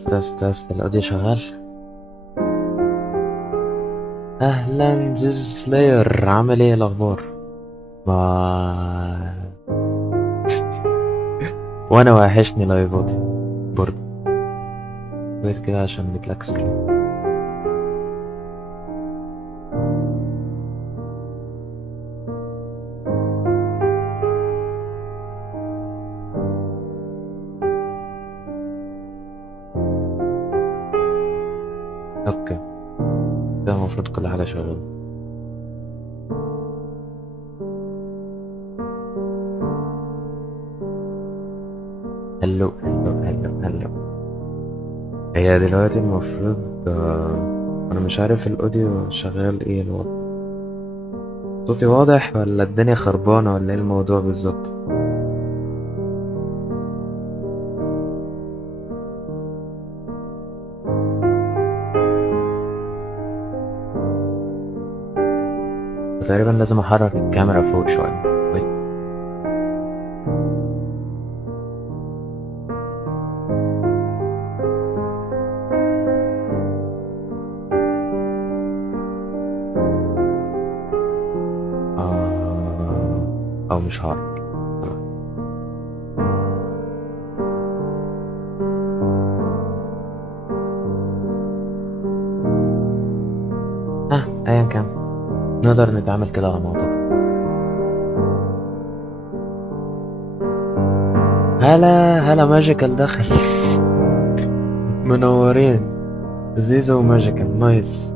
تست الاوديو شغال. اهلا سلاير، عامل ايه الاخبار؟ ما وانا وحشني لايفاتي برضه. ويت كده عشان البلاك سكرين. اوكي كده المفروض كل حاجة شغالة. هلو. هي دلوقتي المفروض انا مش عارف الاوديو شغال ايه الوضع. صوتي واضح ولا الدنيا خربانة ولا ايه الموضوع بالظبط؟ تقريبا لازم احرك الكاميرا فوق شوية. ويت. او مش هعرف. ايا كان نقدر نتعامل كده على ما اعتقد. هلا ماجيكال دخل. منورين زيزو وماجيكال نايس.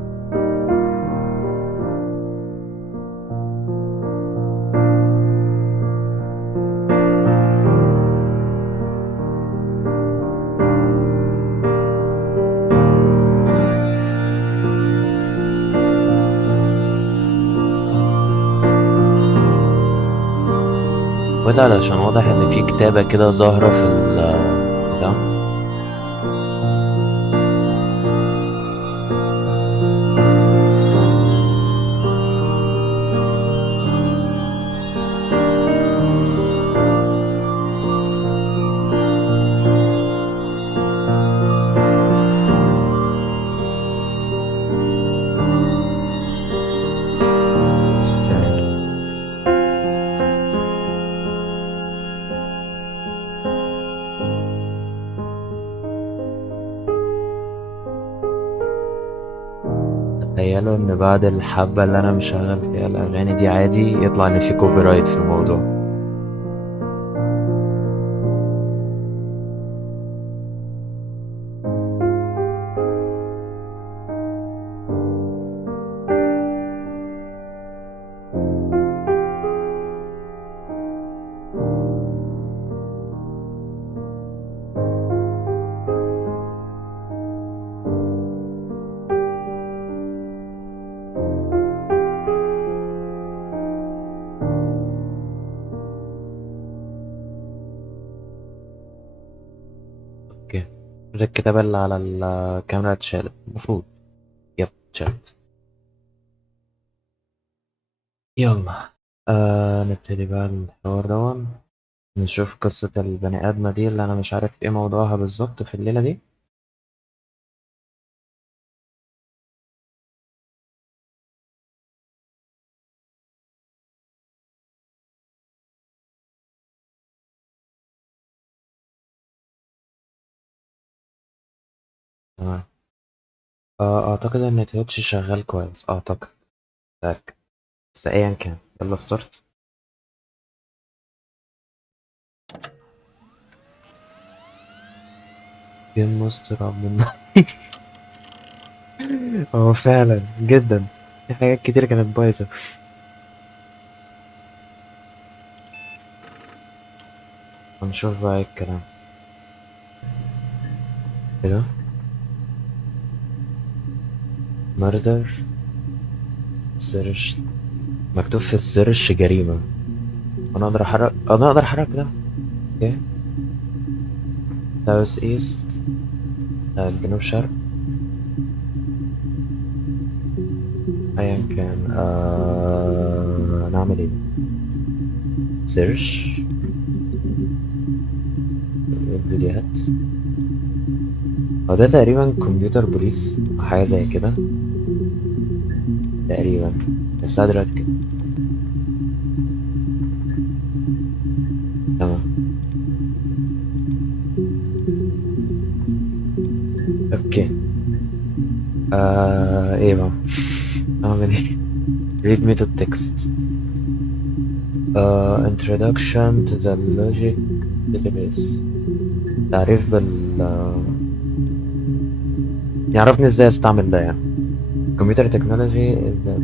وده علشان واضح ان في كتابة كده ظاهرة في ده. تخيلوا ان بعد الحبة اللي انا مشغل فيها الاغاني دي عادي يطلع ان في كوبي رايت في الموضوع. اوكي زي الكتابة اللي على الكاميرا اتشالت المفروض. يب اتشالت. يلا نبتدي بقى الحوار دون. نشوف قصة البني آدمة دي اللي أنا مش عارف إيه موضوعها بالظبط في الليلة دي. تمام. أعتقد إن تويتش شغال كويس أعتقد. متأكد بس أيا كان يلا ستارت. جيم ماستر عبد الله. هو فعلا جدا في حاجات كتير كانت بايظة. هنشوف بقى إيه الكلام. ايه ده؟ مردر سيرش. مكتوب في السيرش جريمة. أنا أقدر أحرك ده. اوكي ساوث ايست الجنوب شرق. ايا كان نعمل ايه؟ سيرش الفيديوهات. هو ده تقريبا كمبيوتر بوليس أو حاجة زي كده تقريبا، بس أنا دلوقتي كده تمام. اوكي. ايه بقى اعمل ايه؟ read me the text. introduction to the logic database. تعريف يعرفني ازاي استعمل ده يعني. computer technology is the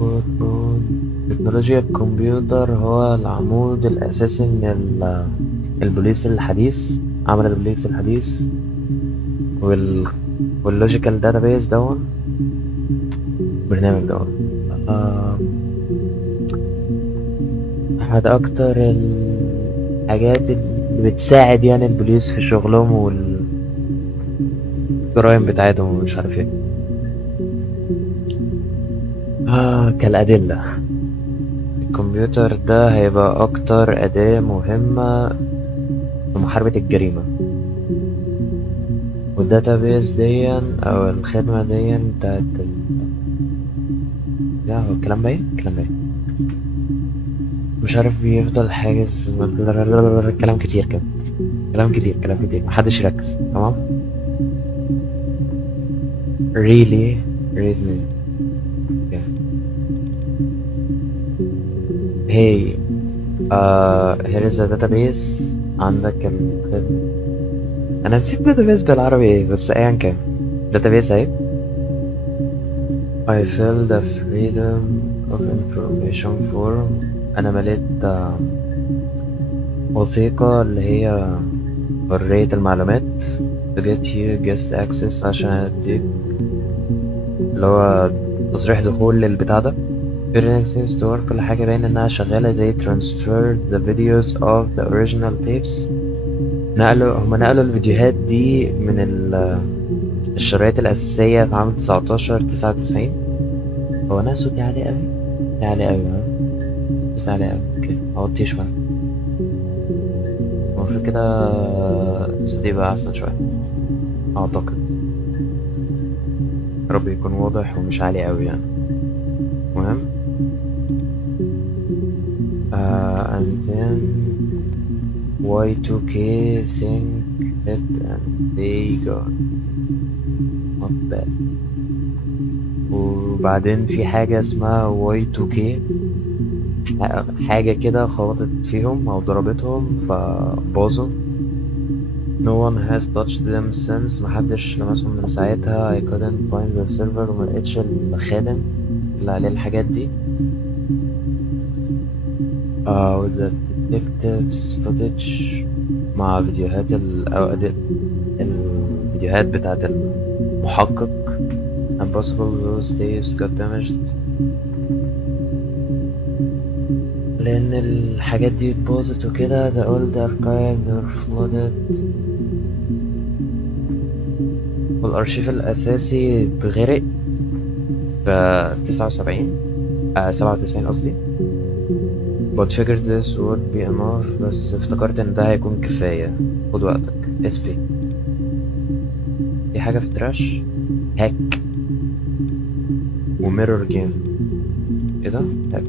backbone. تكنولوجيا الكمبيوتر هو العمود الأساسي من البوليس الحديث، عمل البوليس الحديث واللوجيكال داتابيز دون، برنامج دون. أحد أكتر الحاجات اللي بتساعد يعني البوليس في شغلهم والجرايم بتاعتهم ومش عارف ايه. كالأدلة، الكمبيوتر ده هيبقى أكتر أداة مهمة في محاربة الجريمة، والداتابيز ديًا أو الخدمة ديًا بتاعت لا هو الكلام باين، الكلام باين مش عارف بيفضل حاجز كلام كتير كده، كلام كتير كلام كتير، محدش يركز. تمام. really read me. yeah. hey here is a database. عندك انا نسيت database بالعربي ايه، بس ايا كان database اهي. I filled the freedom of information form. انا مليت وثيقة اللي هي حرية المعلومات to get you guest access، عشان اديك اللي هو تصريح دخول للبتاع ده. everything seems to work، كل حاجة باين انها شغالة زي transfer the videos of the original tapes. هما نقلوا الفيديوهات دي من الشرايط الأساسية في عام 1999. هو أنا صوتي عالي أوي؟ صوتي عالي أوي ها؟ صوتي عالي أوي، اوكي هوطيه شوية. المفروض كده صوتي يبقى أحسن شوية أعتقد، يا رب يكون واضح ومش عالي أوي يعني. المهم and then Y2K think it and they got not bad. وبعدين في حاجة اسمها Y2K، حاجة كده خبطت فيهم أو ضربتهم فباظوا. no one has touched them since، محدش لمسهم من ساعتها. I couldn't find the server، وملقتش الخادم اللي عليه الحاجات دي. with the detectives footage، مع فيديوهات الفيديوهات بتاعت المحقق. impossible those tapes got damaged، لأن الحاجات دي اتبوظت وكده. the old archives were flooded، والأرشيف الأساسي اتغرق في 79 97 قصدي. but figured this would be enough، بس افتكرت ان ده هيكون كفاية. خد وقتك. SP في حاجة في التراش، هاك وميرور جيم. ايه ده؟ هاك.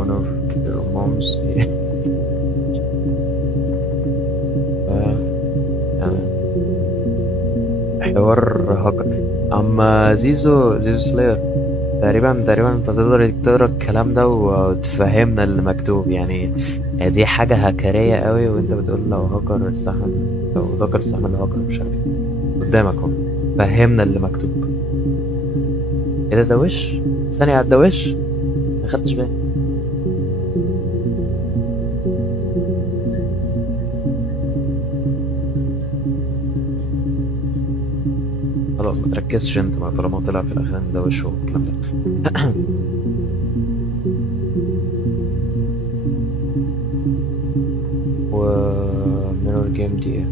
one of your moms حوار هاكر. اما زيزو سلاير، تقريبا انت تقدر تقرا الكلام ده وتفهمنا اللي مكتوب يعني. دي حاجة هكرية قوي، وانت بتقول لو هاكر استحمل، لو ذكر استحمل الهاكر مش عارف قدامك اهو. فهمنا اللي مكتوب. ايه ده وش؟ ثانية على ده وش؟ ما خدتش بالي. خلاص ما تركزش انت بقى طالما طلع في الاخر ان ده وش والكلام ده. وميرور جيم دي ايه؟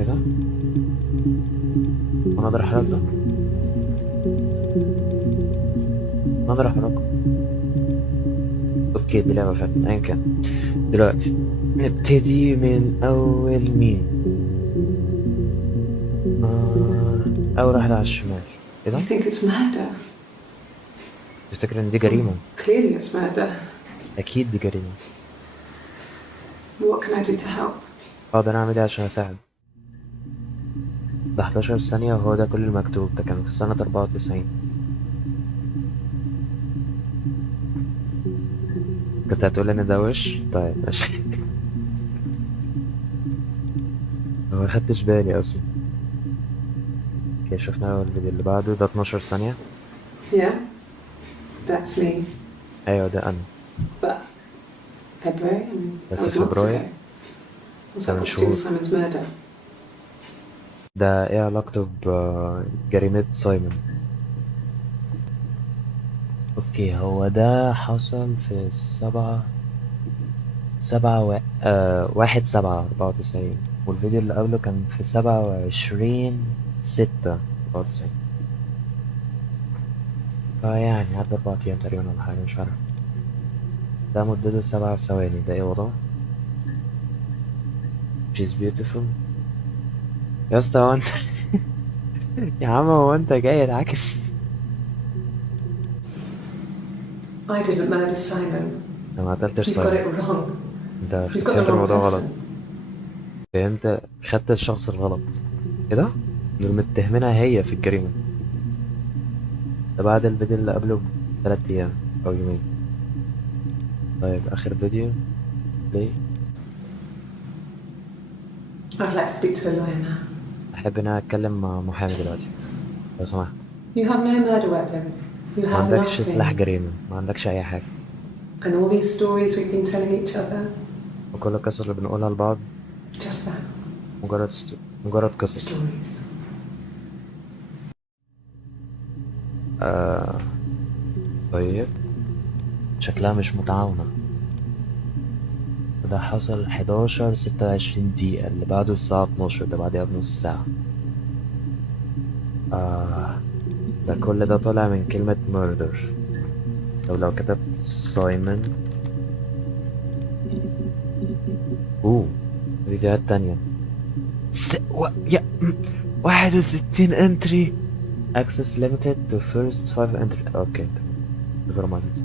ايه ده؟ انا اقدر احرك ده؟ انا اقدر احركه. اوكي دي لعبة فاتت ايا كان. دلوقتي نبتدي من أول مين؟ أول واحدة على الشمال. إيه You ده؟ think it's murder? تفتكر إن دي جريمة؟ Clearly it's murder. أكيد دي جريمة. What can I do to help? ده أنا أعمل إيه عشان أساعد؟ ده 11 ثانية وهو ده كل المكتوب، ده كان في سنة 94. كنت هتقول إن ده وش؟ طيب ماشي. ما خدتش بالي أصلا. اوكي، شفنا الفيديو اللي بعده، ده 12 ثانية. Yeah, that's me. أيوة ده أنا. But February? That بس was في months فبراير. ago. What's that 8 got to do with شهور. Simon's murder? ده إيه علاقته بجريمة سايمون؟ اوكي، هو ده حصل في 1 7 94، والفيديو اللي قبله كان في 27/6/94. فيعني عدى 4 أيام تقريبا ولا حاجة، مش فارقة. ده مدته 7 ثواني، ده ايه وضعه؟ She's beautiful. يا اسطى هو انت يا عم هو انت جاي تعاكس؟ I didn't murder Simon. انا ما قتلتش You've got سايمون. it wrong. انت You've got the فهمت wrong الموضوع غلط. person. خدت الشخص الغلط. ايه ده؟ اللي متهمينها هي في الجريمة. ده بعد الفيديو اللي قبله ب3 أيام أو يومين. طيب آخر فيديو ليه؟ I'd like to speak to a lawyer now. أحب إن أنا أتكلم مع محامي دلوقتي لو سمحت. You have no murder weapon. You ما have عندكش سلاح nothing. جريمة، ما عندكش أي حاجة. And all these stories we've been telling each other, وكل القصص اللي بنقولها لبعض just that. مجرد قصص. Stories. آه... طيب شكلها مش متعاونة. ده حصل 11:26، اللي بعده الساعة 12، ده بعدها بنص ساعة. ده كل ده طالع من كلمة murder. لو كتبت سايمون. فيديوهات تانية. يا 61 entry. access limited to first 5 entry. اوكي never mind.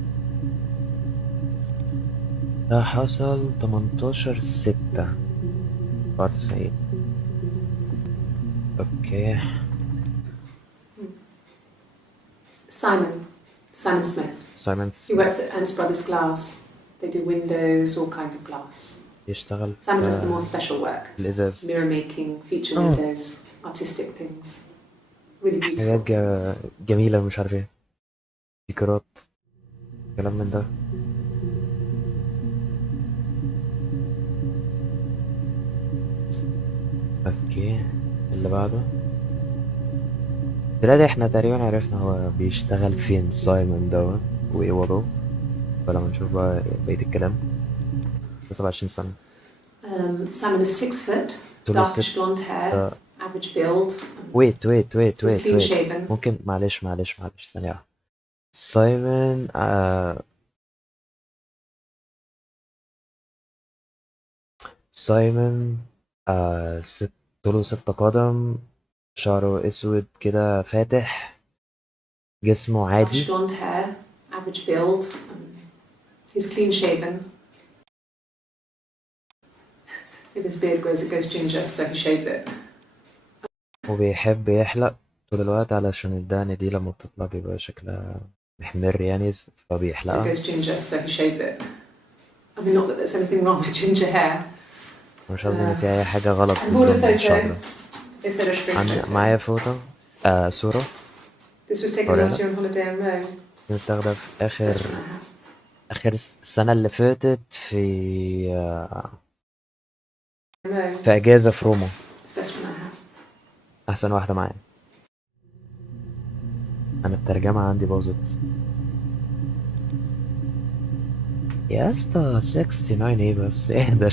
ده حصل 18/6/94. اوكي. Simon Smith. سايمون He works at Ernst Brothers Glass. They do windows, all kinds of glass. يشتغل Simon does the more special work. الإزاز. Mirror making, feature windows, artistic things. Really beautiful حاجات things. جميلة ومش عارف ايه، ديكورات، كلام من ده. اوكي اللي بعده. دلوقتي احنا تقريبا عرفنا هو بيشتغل فين سايمون دوت وايه وضعه، فلما نشوف بقى بقية الكلام. 27 سنة. Simon is 6 foot, طوله darkish blonde hair, average build. ويت He's clean shaven. ممكن معلش ثانية واحدة. سايمون سايمون طوله 6 قدم، شعره اسود كده فاتح، جسمه عادي. Darkish blonde hair, average build. He's clean shaven. If his beard grows, it goes ginger, so he shaves it. وبيحب يحلق طول الوقت علشان الدقن دي لما بتطلع بيبقى شكلها محمر يعني، It فبيحلقها. goes ginger, so he shaves it. I mean, not that there's anything wrong with ginger hair. مش قصدي ان في اي حاجة غلط I في bought a اللون الشعر photo. ده. They said a shrink photo. معايا فوتو، صورة. This was taken last year on holiday in Rome. متاخدة في It's the best one I have. آخر السنة اللي فاتت في Rome. في أجازة في روما. It's the best one I have. أحسن واحدة معايا. أنا الترجمة عندي باظت. يا اسطى 69 ايه بس، اهدى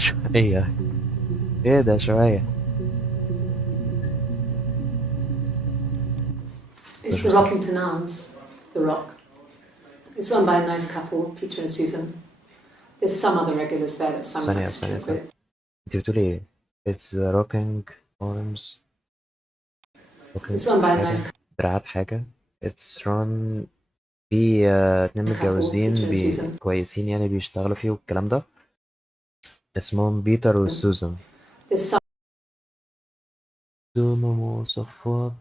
شوية. It's the 𝓒𝓞𝓘𝓚𝓔, The Rock. It's run by a nice couple, Peter and Susan. There's some other regulars there that Simon ثانية likes to ثانية drink ثانية with. انت بتقولي ايه؟ It's rocking arms rocking It's run by a حاجة nice دراعات حاجة It's run في اتنين couple, متجوزين Peter and Susan. كويسين يعني بيشتغلوا فيه والكلام ده اسمهم بيتر وسوزان There's some دون مواصفات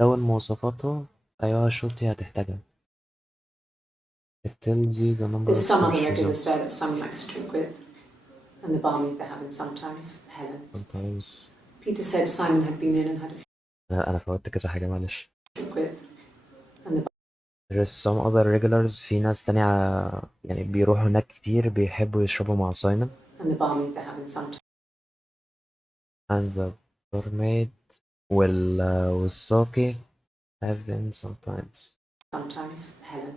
لو مواصفاته أيها الشرطي هتحتاجها It tells you the number of there's some other search regulars results there that Simon likes to drink with, and the barmaid they're having sometimes, Helen. sometimes Peter said Simon had been in and had a few أنا فوتت كذا حاجة معلش drink with, and the There's some other regulars في ناس تانية يعني بيروحوا هناك كتير بيحبوا يشربوا مع سايمون barmaid they're having sometimes. and the barmaid والساقي have been sometimes Sometimes Helen.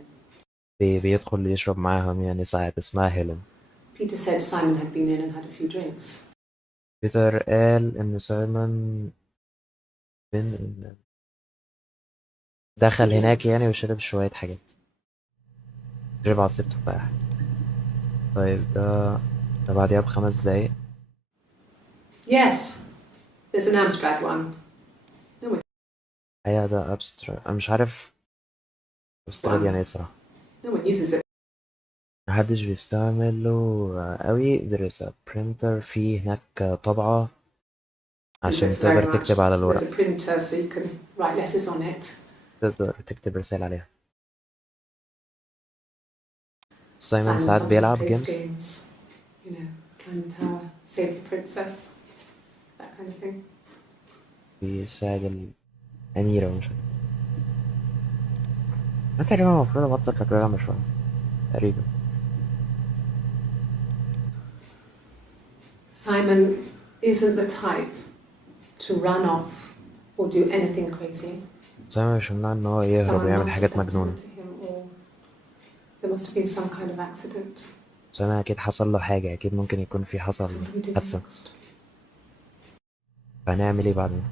بيدخل يشرب معاهم يعني ساعات اسمها هيلين Peter said Simon had been in and had a few drinks. بيتر قال إن سايمون دخل هناك يعني وشرب شوية حاجات شرب عصير تفاح طيب ده بعديها ب5 دقايق Yes, there's an abstract one. هي ده abstract أنا مش عارف abstract يعني ايه صراحة No one uses it. محدش بيستعمله قوي there is a printer في هناك طبعة عشان Very تقدر much. تكتب على There's الورق a printer so you can write letters on it. تقدر تكتب رسائل عليها سايمون Simon ساعات sometimes بيلعب plays جيمز games. You know, climb the tower, save the princess, that kind of thing. بيساعد الأميرة ومش عارف أنا تقريبا المفروض أبطل تكرارها مش فاهم تقريبا Simon isn't the type to run off or do anything crazy. سايمون مش ممنوع إن هو يهرب Someone ويعمل must have حاجات done مجنونة something to him, or there must have been some kind of accident. سايمون أكيد حصل له حاجة أكيد ممكن يكون في So حصل what do we do حادثة next? فهنعمل إيه بعدين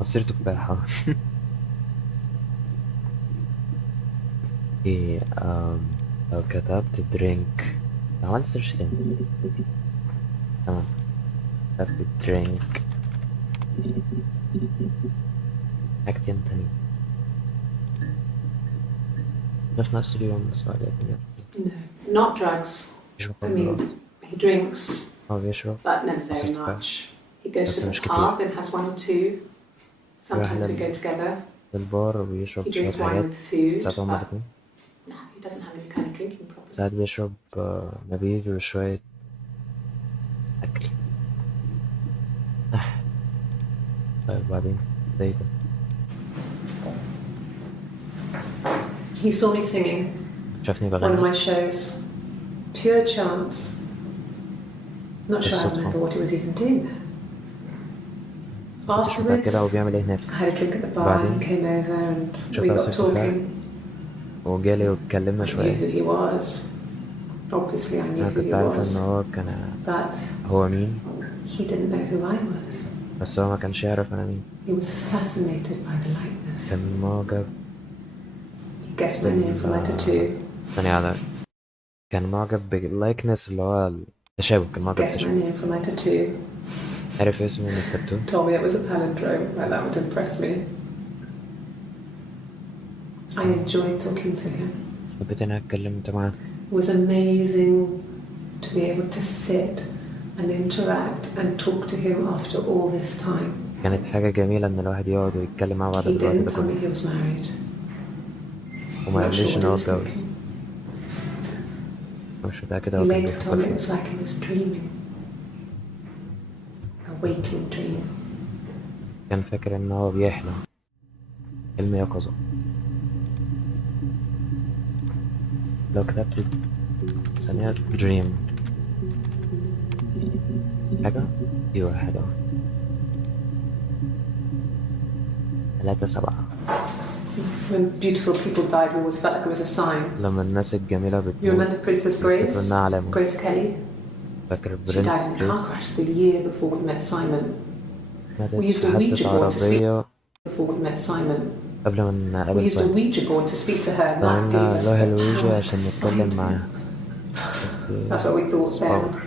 عصير تفاحة إيه لو كتبت درينك عملت سيرش تاني تمام كتبت درينك حاجتين تانية ده في نفس اليوم بس بعد كده No, not drugs. I mean, he drinks, هو بيشرب but never very عصير تفاح much. He goes بس to the مش pub كتير and has one or two. Sometimes we go together. في البار وبيشرب He شوية drinks wine حاجات with food, ساعات هما but الاتنين no, he doesn't have any kind of drinking problem. ساعات بيشرب نبيذ وشوية أكل طيب بعدين زي ده He saw me singing شافني one of بغني my shows. Pure chance. Not sure I بالصدفة. remember what he was even doing there. مكنتش متأكد Afterwards, هو بيعمل ايه هناك I had a drink at the bar بعدين and came over and we شفت got عصير تفاح talking. وجالي واتكلمنا I knew شوية who he was. Obviously I knew أنا who كنت he عارف was. إن هو كان But هو مين he didn't know who I was. بس هو ما كانش يعرف أنا مين He was fascinated by the likeness. كان معجب He guessed my name from my tattoo. ثانية على كان معجب باللايكنس اللي هو التشابه كان معجب Guessed my بالتشابه name from my tattoo. عرف اسمه من التاتو Told me it was a palindrome. Well, that would impress me. I enjoyed talking to him. حبيت إن أنا اتكلمت معاه It was amazing to be able to sit and interact and talk to him after all this time. كانت حاجة جميلة إن الواحد يقعد ويتكلم معاه بعد He الوقت didn't ده tell كله me he was married. وما I'm not قاليش sure إن what هو he was اتجوز thinking. مش متأكد He هو كان later told بيفكر me it فيه was like he was dreaming. A waking dream. كان فاكر إن هو بيحلم حلم يقظة لو كتبت ثانية دريم حاجة في واحد 3-7 When beautiful people died, we always felt like it was a sign. لما الناس الجميلة You بتموت remember Princess بيفتكروا Grace? إنها علامة Grace Kelly? فاكر She died برنس in a car جريس crash the year before we met Simon. ماتت We used في a حادثة Ouija board to speak عربية before we met Simon. قبل ما We نقابل used a سايمون Ouija board to speak to her, and that gave استعملنا us لوح the الويجي power عشان to نتكلم find معاها. him. That's what we thought then. power.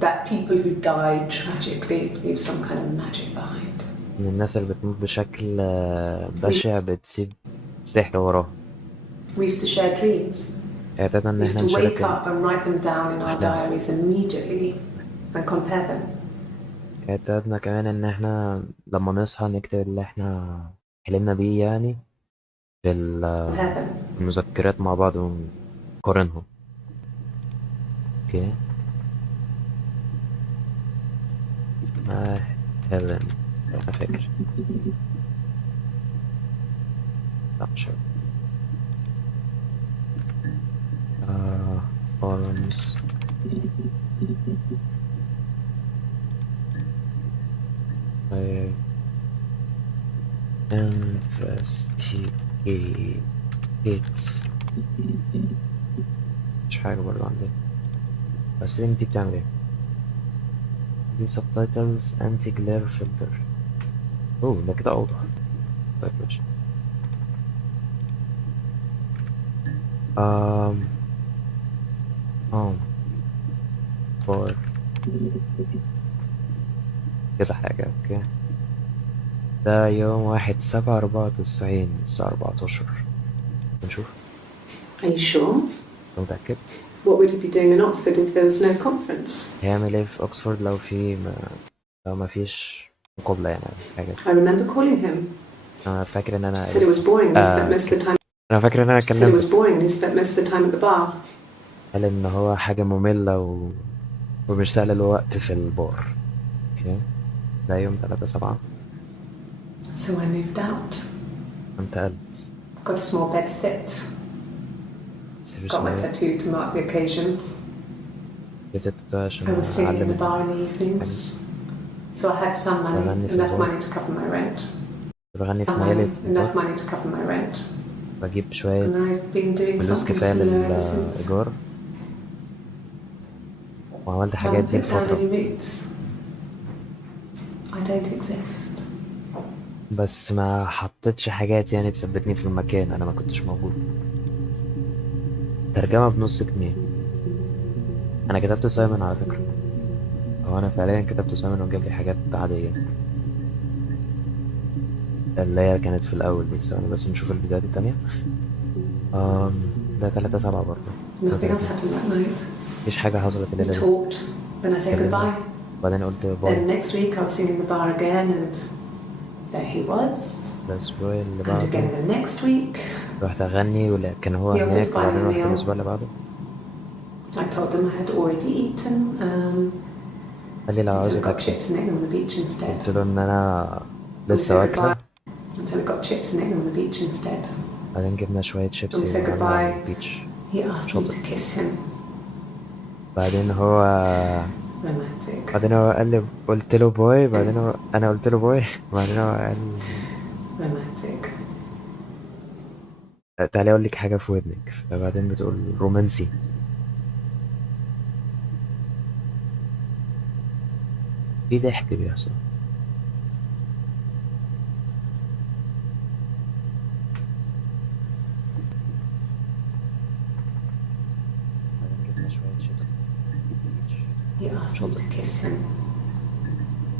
That people who died tragically leave some kind of magic behind. إن الناس اللي بتموت بشكل بشع بتسيب سحر وراها. We used to share dreams. اعتدنا إن We used احنا to wake نشارك up and write them down in our الأحلام. diaries immediately and compare them. اعتدنا كمان إن احنا لما نصحى نكتب اللي احنا حلمنا بيه يعني في Compare them. المذكرات مع بعض ونقارنهم. اوكي اسمها هيلين أنا فاكر لا مش عارف. forums investigate مش حاجة برضه عندي بس دي بتعمل ايه؟ دي subtitles anti glare filter. اوه ده كده اوضح. طيب ماشي. for كذا حاجة. اوكي ده يوم 1/7/94 الساعة 14 نشوف. Are you sure? متأكد. What would he be doing in Oxford if there was no conference? هيعمل ايه في اوكسفورد لو ما فيش مقابلة يعني حاجة. I remember calling him. انا فاكر ان انا He said it was boring and he spent most of the time. انا فاكر ان انا He said it كلمت was boring and he spent most of the time at the bar. قال ان هو حاجة مملة ومش لاقي له وقت في البار. اوكي ده يوم 3/7 So I moved out. انتقلت. Got a small bed set. Got my tattoo to mark the occasion. جبت التاتو I عشان was singing in the اعلم bar in the evenings. So I had some money, enough money to cover my rent. بغني في مجالي Enough money to cover my rent. بجيب شوية And I've been doing فلوس something كفاية similar ever since. للإيجار وعملت حاجات Don't دي put down لفترة any roots. I don't exist. بس ما حطيتش حاجات يعني تثبتني في المكان. أنا ما كنتش موجود. ترجمة ب0.5 جنيه. أنا كتبت سايمون على فكرة. هو أنا فعليا كتبت سايمون وجاب لي حاجات عادية اللي هي كانت في الأول دي. ثواني بس نشوف الفيديوهات التانية. ده 3/7 برضه. Nothing else happened that night. مفيش حاجة حصلت We الليلة دي. talked. Then I said goodbye. بعدين قلت Then باي. next week I was singing the bar again and there he was. الأسبوع اللي And بعده again the next week. رحت أغني ولكن هو He offered هناك to buy وبعدين me a رحت meal. الأسبوع اللي بعده I told them I had already eaten. قال لي لو So we عاوز got أكل. chips and egg on the beach instead. قلت له إن أنا We لسه said واكلة. goodbye. And so we got chips and egg on the beach instead. بعدين جبنا شوية We شيبسي said وعملنا على goodbye. البيتش. He asked me to kiss him. بعدين هو Romantic. قال لي قلت له باي. أنا قلت له باي. بعدين هو قال Romantic. تعالي أقول لك حاجة في ودنك. فبعدين بتقول رومانسي. في ضحك بيحصل. بعدين جبنا شوية شيبسي. He asked me to kiss him.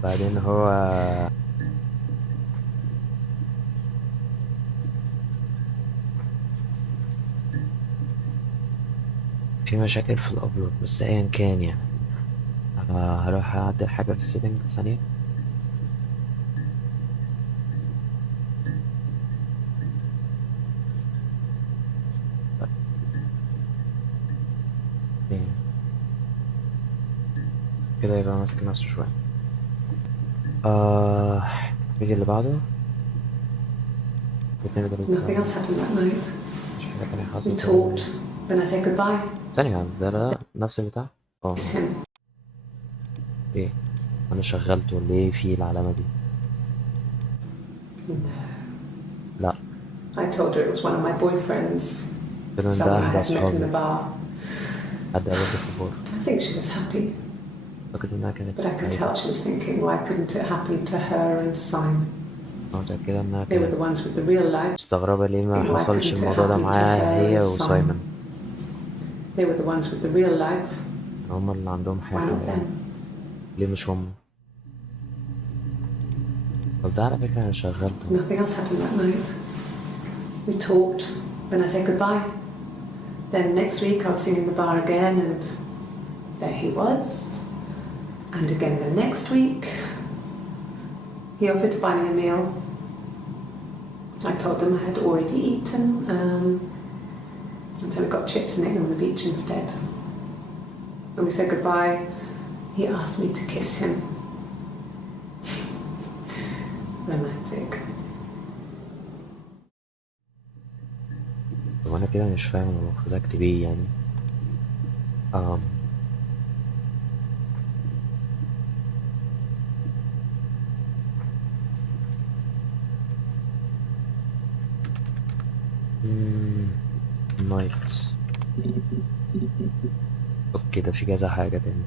بعدين هو في مشاكل في الأبلود بس أيا كان يعني. هروح أعدل حاجة في السيتنج ثانية. كده يبقى ماسك نفسه شوية. الفيديو اللي بعده. Nothing else happened that night. مش حاجة تانية We حصلت. talked. Then I said goodbye. ثانية ده نفس البتاع. Kiss him. ايه أنا شغلته ليه في العلامة دي؟ No. لا. I told her it was one of my boyfriends. قلت له إن Someone ده I أحد had met in the أصحابي. bar. حد قابلته في البار. I think she was happy. أعتقد إنها كانت But I could سعيدة. tell she was thinking, why couldn't it happen to her and Simon? متأكدة انها They were كانت the ones with the real life. مستغربة ليه ما What حصلش happened to الموضوع ده happen to معاها her هي and وسايمون. Simon? They were the ones with the real life. هما اللي عندهم Why حاجة not them? ليه مش هما؟ طب ده على فكرة أنا شغلته. Nothing else happened that night. We talked, then I said goodbye. Then next week I was singing in the bar again, and there he was. And again the next week, he offered to buy me a meal. I told them I had already eaten, and so we got chips and ate them on the beach instead. When we said goodbye, he asked me to kiss him. Romantic. طب أنا كده مش فاهم المفروض أكتب إيه يعني. um, نايت. اوكي ده في كذا حاجة تاني.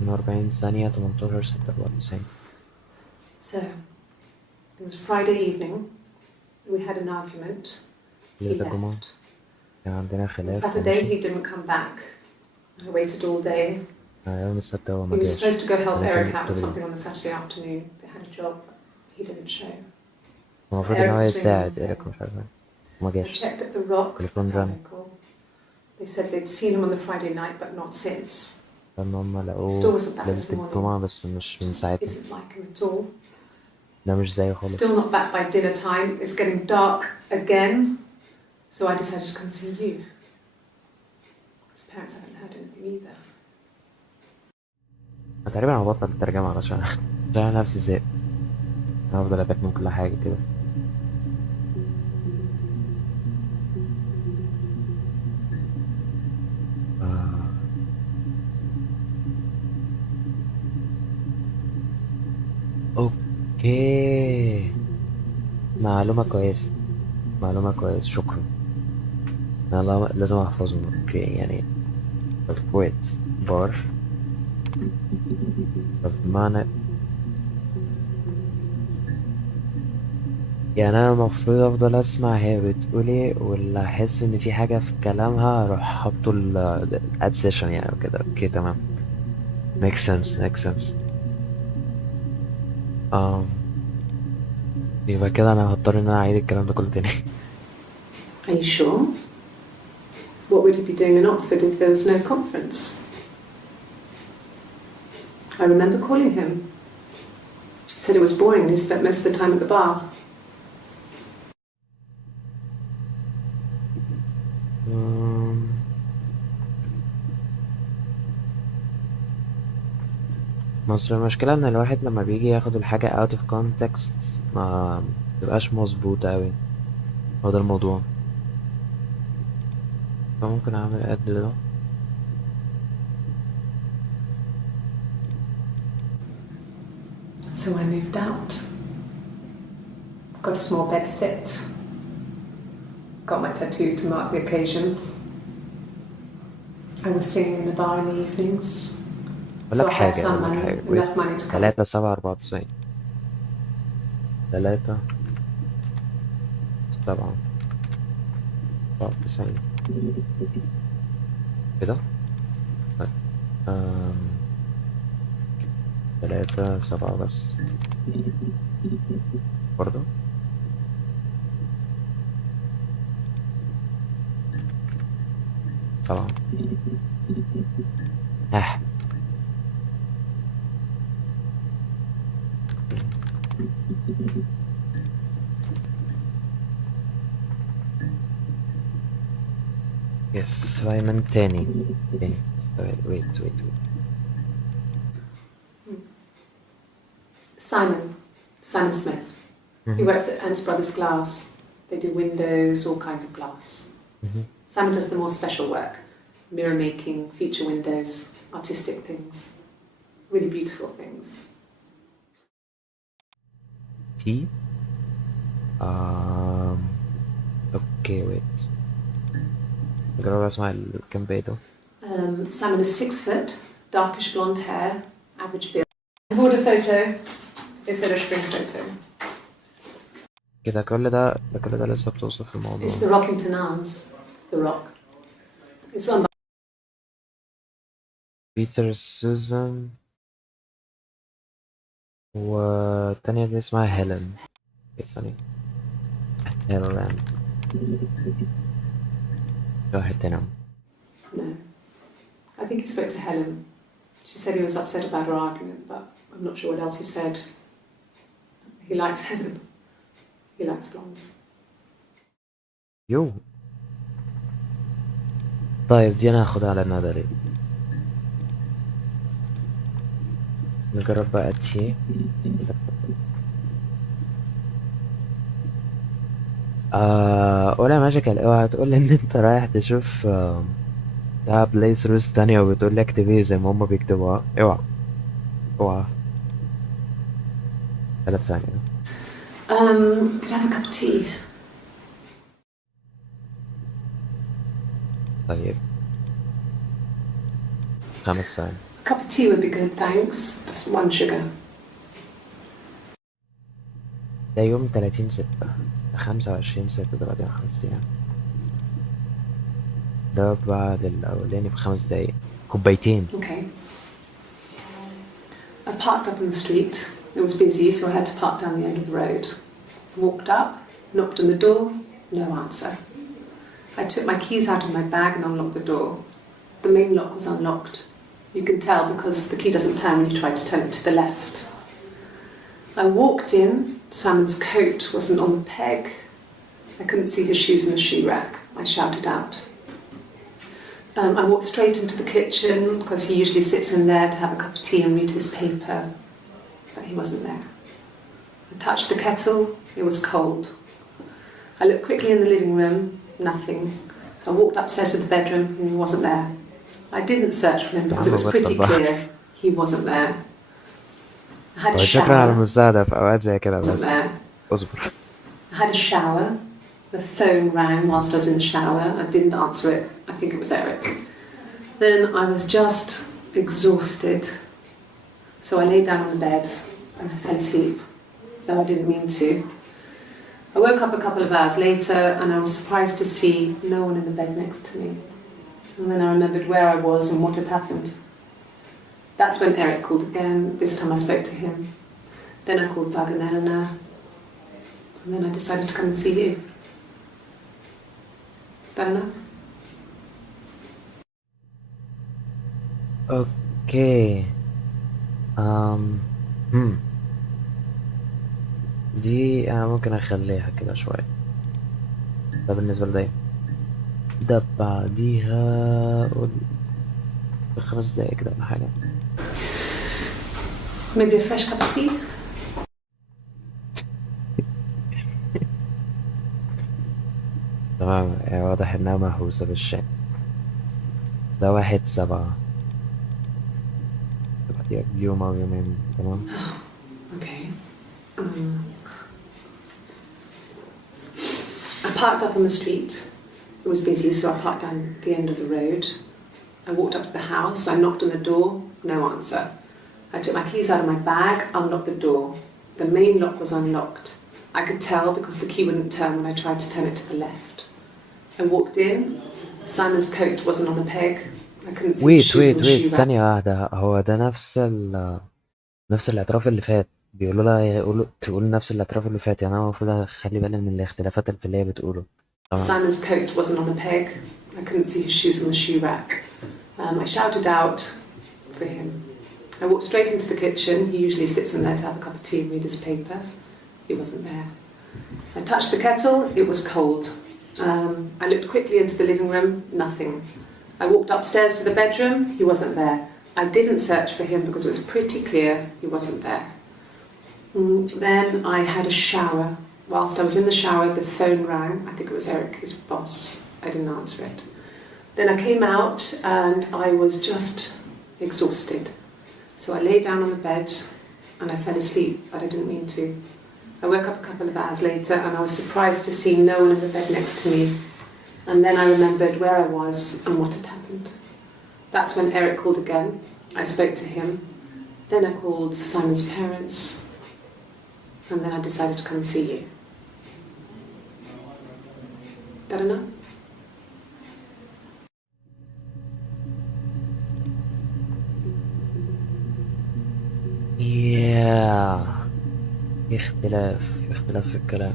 من 40 ثانية 18 96. So, it was Friday evening. We had an argument. He ليلة الجمعة left. كان عندنا On خلاف Saturday, ومشي. he didn't come back. I waited all day. يوم السبت هو He ما was جاش. supposed to go help لكن Eric out with طول something on the Saturday afternoon. They had a job. He didn't show. المفروض إن هو يساعد إيريك ومش عارف إيه وما I جاش. checked at the Rock. Telephone That's how rang. they call. They said they'd seen him on the Friday night, but not since. لأن هما Still لقوه wasn't back ليلة this morning. الجمعة بس مش من ساعتها. Isn't like him at all. ده مش زيه خالص. Still not back by dinner time. It's getting dark again. So I decided to come see you. His parents haven't heard anything either. أنا تقريبا هبطل الترجمة علشان أنا نفسي زهقت. أنا هفضل أترجم كل حاجة كده. اوكي معلومة كويسة. معلومة كويسة شكرا. انا لازم احفظهم. اوكي يعني ويت بار بمعنى يعني انا المفروض افضل اسمع هي بتقول ايه واللي احس ان في حاجة في كلامها اروح حاطه اد سيشن يعني وكده. اوكي تمام. make sense make sense. يبقى كده انا هضطر ان انا اعيد الكلام ده كله تاني. Are you sure? What would he be doing in Oxford if there was no conference? I remember calling him. He said it was boring and he spent most of the time at the bar. بس المشكلة ان الواحد لما بيجي ياخد الحاجة out of context ما بتبقاش مظبوطة اوي. هو ده الموضوع. فممكن اعمل اد ده. So I moved out. Got a small bed set. Got my tattoo to mark the occasion. I was singing in a bar in the evenings. ولا So I had بحاجة some ولا money, بحاجة. enough money to cover. 3/7/94 3/7/94 كده. 3/7 بس برضه. سبعة. يس سايمون تاني. wait. Simon Smith. He works at Ernst Brothers Glass. They do windows, all kinds of glass. Simon does the more special work, mirror making, feature windows, artistic things, really beautiful things. T. اوكي ويت نجرب اسمع الكام باقي ده. Simon is 6 foot, darkish blonde hair, average build. Bora photo instead of spring photo. كده كل ده لسه بتوصف الموضوع. It's the 𝓒𝓞𝓜𝓔, the rock. It's run by بيتر سوزان والتانية دي اسمها هيلين. ثانية هيلين واحد تاني. No. I think he spoke to Helen. She said he was upset about her argument, but I'm not sure what else he said. He likes Helen. He likes blondes. يو طيب دي انا هاخدها على النظري. نجرب بقى تي. ولا ماجيكال اوعى تقول لي ان انت رايح تشوف ده بلاي ثروز تانية وبتقول لي اكتب ايه زي ما هما بيكتبوها. اوعى 3 ثانية. Could I have a cup of tea? طيب 5 ثواني. A cup of tea would be good, thanks. Just 1 sugar. ده يوم 30/6 25/6 دلوقتي من 5 أيام. ده بعد الأولاني ب5 دقايق. كوبايتين. Okay. I parked up on the street. It was busy, so I had to park down the end of the road. I walked up, knocked on the door, no answer. I took my keys out of my bag and unlocked the door. The main lock was unlocked. You can tell because the key doesn't turn when you try to turn it to the left. I walked in. Simon's coat wasn't on the peg. I couldn't see his shoes in the shoe rack. I shouted out. I walked straight into the kitchen because he usually sits in there to have a cup of tea and read his paper, but he wasn't there. I touched the kettle, it was cold. I looked quickly in the living room, nothing. So I walked upstairs to the bedroom and he wasn't there. I didn't search for him because it was pretty clear he wasn't there. I had a شكرا على shower. المساعدة في أوقات زي كده Wasn't بس there. اصبر. I had a shower. The phone rang whilst I was in the shower. I didn't answer it. I think it was Eric. Then I was just exhausted. So I lay down on the bed and I fell asleep, though I didn't mean to. I woke up a couple of hours later and I was surprised to see no one in the bed next to me. And then I remembered where I was and what had happened. That's when Eric called again. This time I spoke to him. Then I called 𝓒𝓞𝓜𝓔. And then I decided to come and see you. That enough? اوكي دي انا ممكن اخليها كده شوية. ده بالنسبة لدي. ده بعديها قول 5 دقايق كده ولا حاجة. Maybe a fresh cup of tea? تمام واضح انها مهووسة بالشاي. ده 1/7 بعديها بيوم او يومين. تمام. Okay. I parked up on the street. It was busy, so I parked down the end of the road. I walked up to the house. I knocked on the door. No answer. I took my keys out of my bag, unlocked the door. The main lock was unlocked. I could tell because the key wouldn't turn when I tried to turn it to the left. I walked in. Simon's coat wasn't on the peg. I couldn't see his shoes in the shoe rack. ثانية واحدة. هو ده نفس الاعتراف اللي فات. بيقولوا لها تقول نفس الاعتراف اللي فات. يعني انا المفروض اخلي بالي من الاختلافات اللي هي بتقوله. Simon's coat wasn't on the peg. I couldn't see his shoes in the shoe rack. I shouted out for him. I walked straight into the kitchen. He usually sits in there to have a cup of tea and read his paper. He wasn't there. I touched the kettle. It was cold. I looked quickly into the living room. Nothing. I walked upstairs to the bedroom. He wasn't there. I didn't search for him because it was pretty clear he wasn't there. Then I had a shower. Whilst I was in the shower, the phone rang. I think it was Eric, his boss. I didn't answer it. Then I came out and I was just exhausted. So I lay down on the bed and I fell asleep, but I didn't mean to. I I woke up a couple of hours later and I was surprised to see no one in the bed next to me. And then I remembered where I was and what had happened. That's when Eric called again. I spoke to him. Then I called Simon's parents. And then I decided to come and see you. That enough? في اختلاف في الكلام.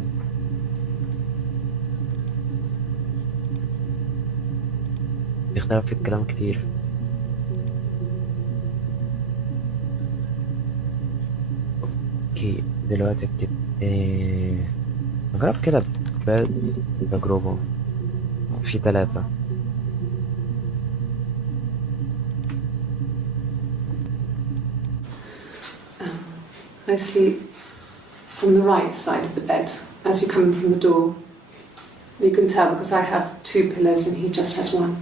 في اختلاف في الكلام كتير. اوكي دلوقتي اكتب نجرب كده باد تجربة في 3. I sleep on the right side of the bed as you come in from the door. You can tell because I have 2 pillows and he just has 1.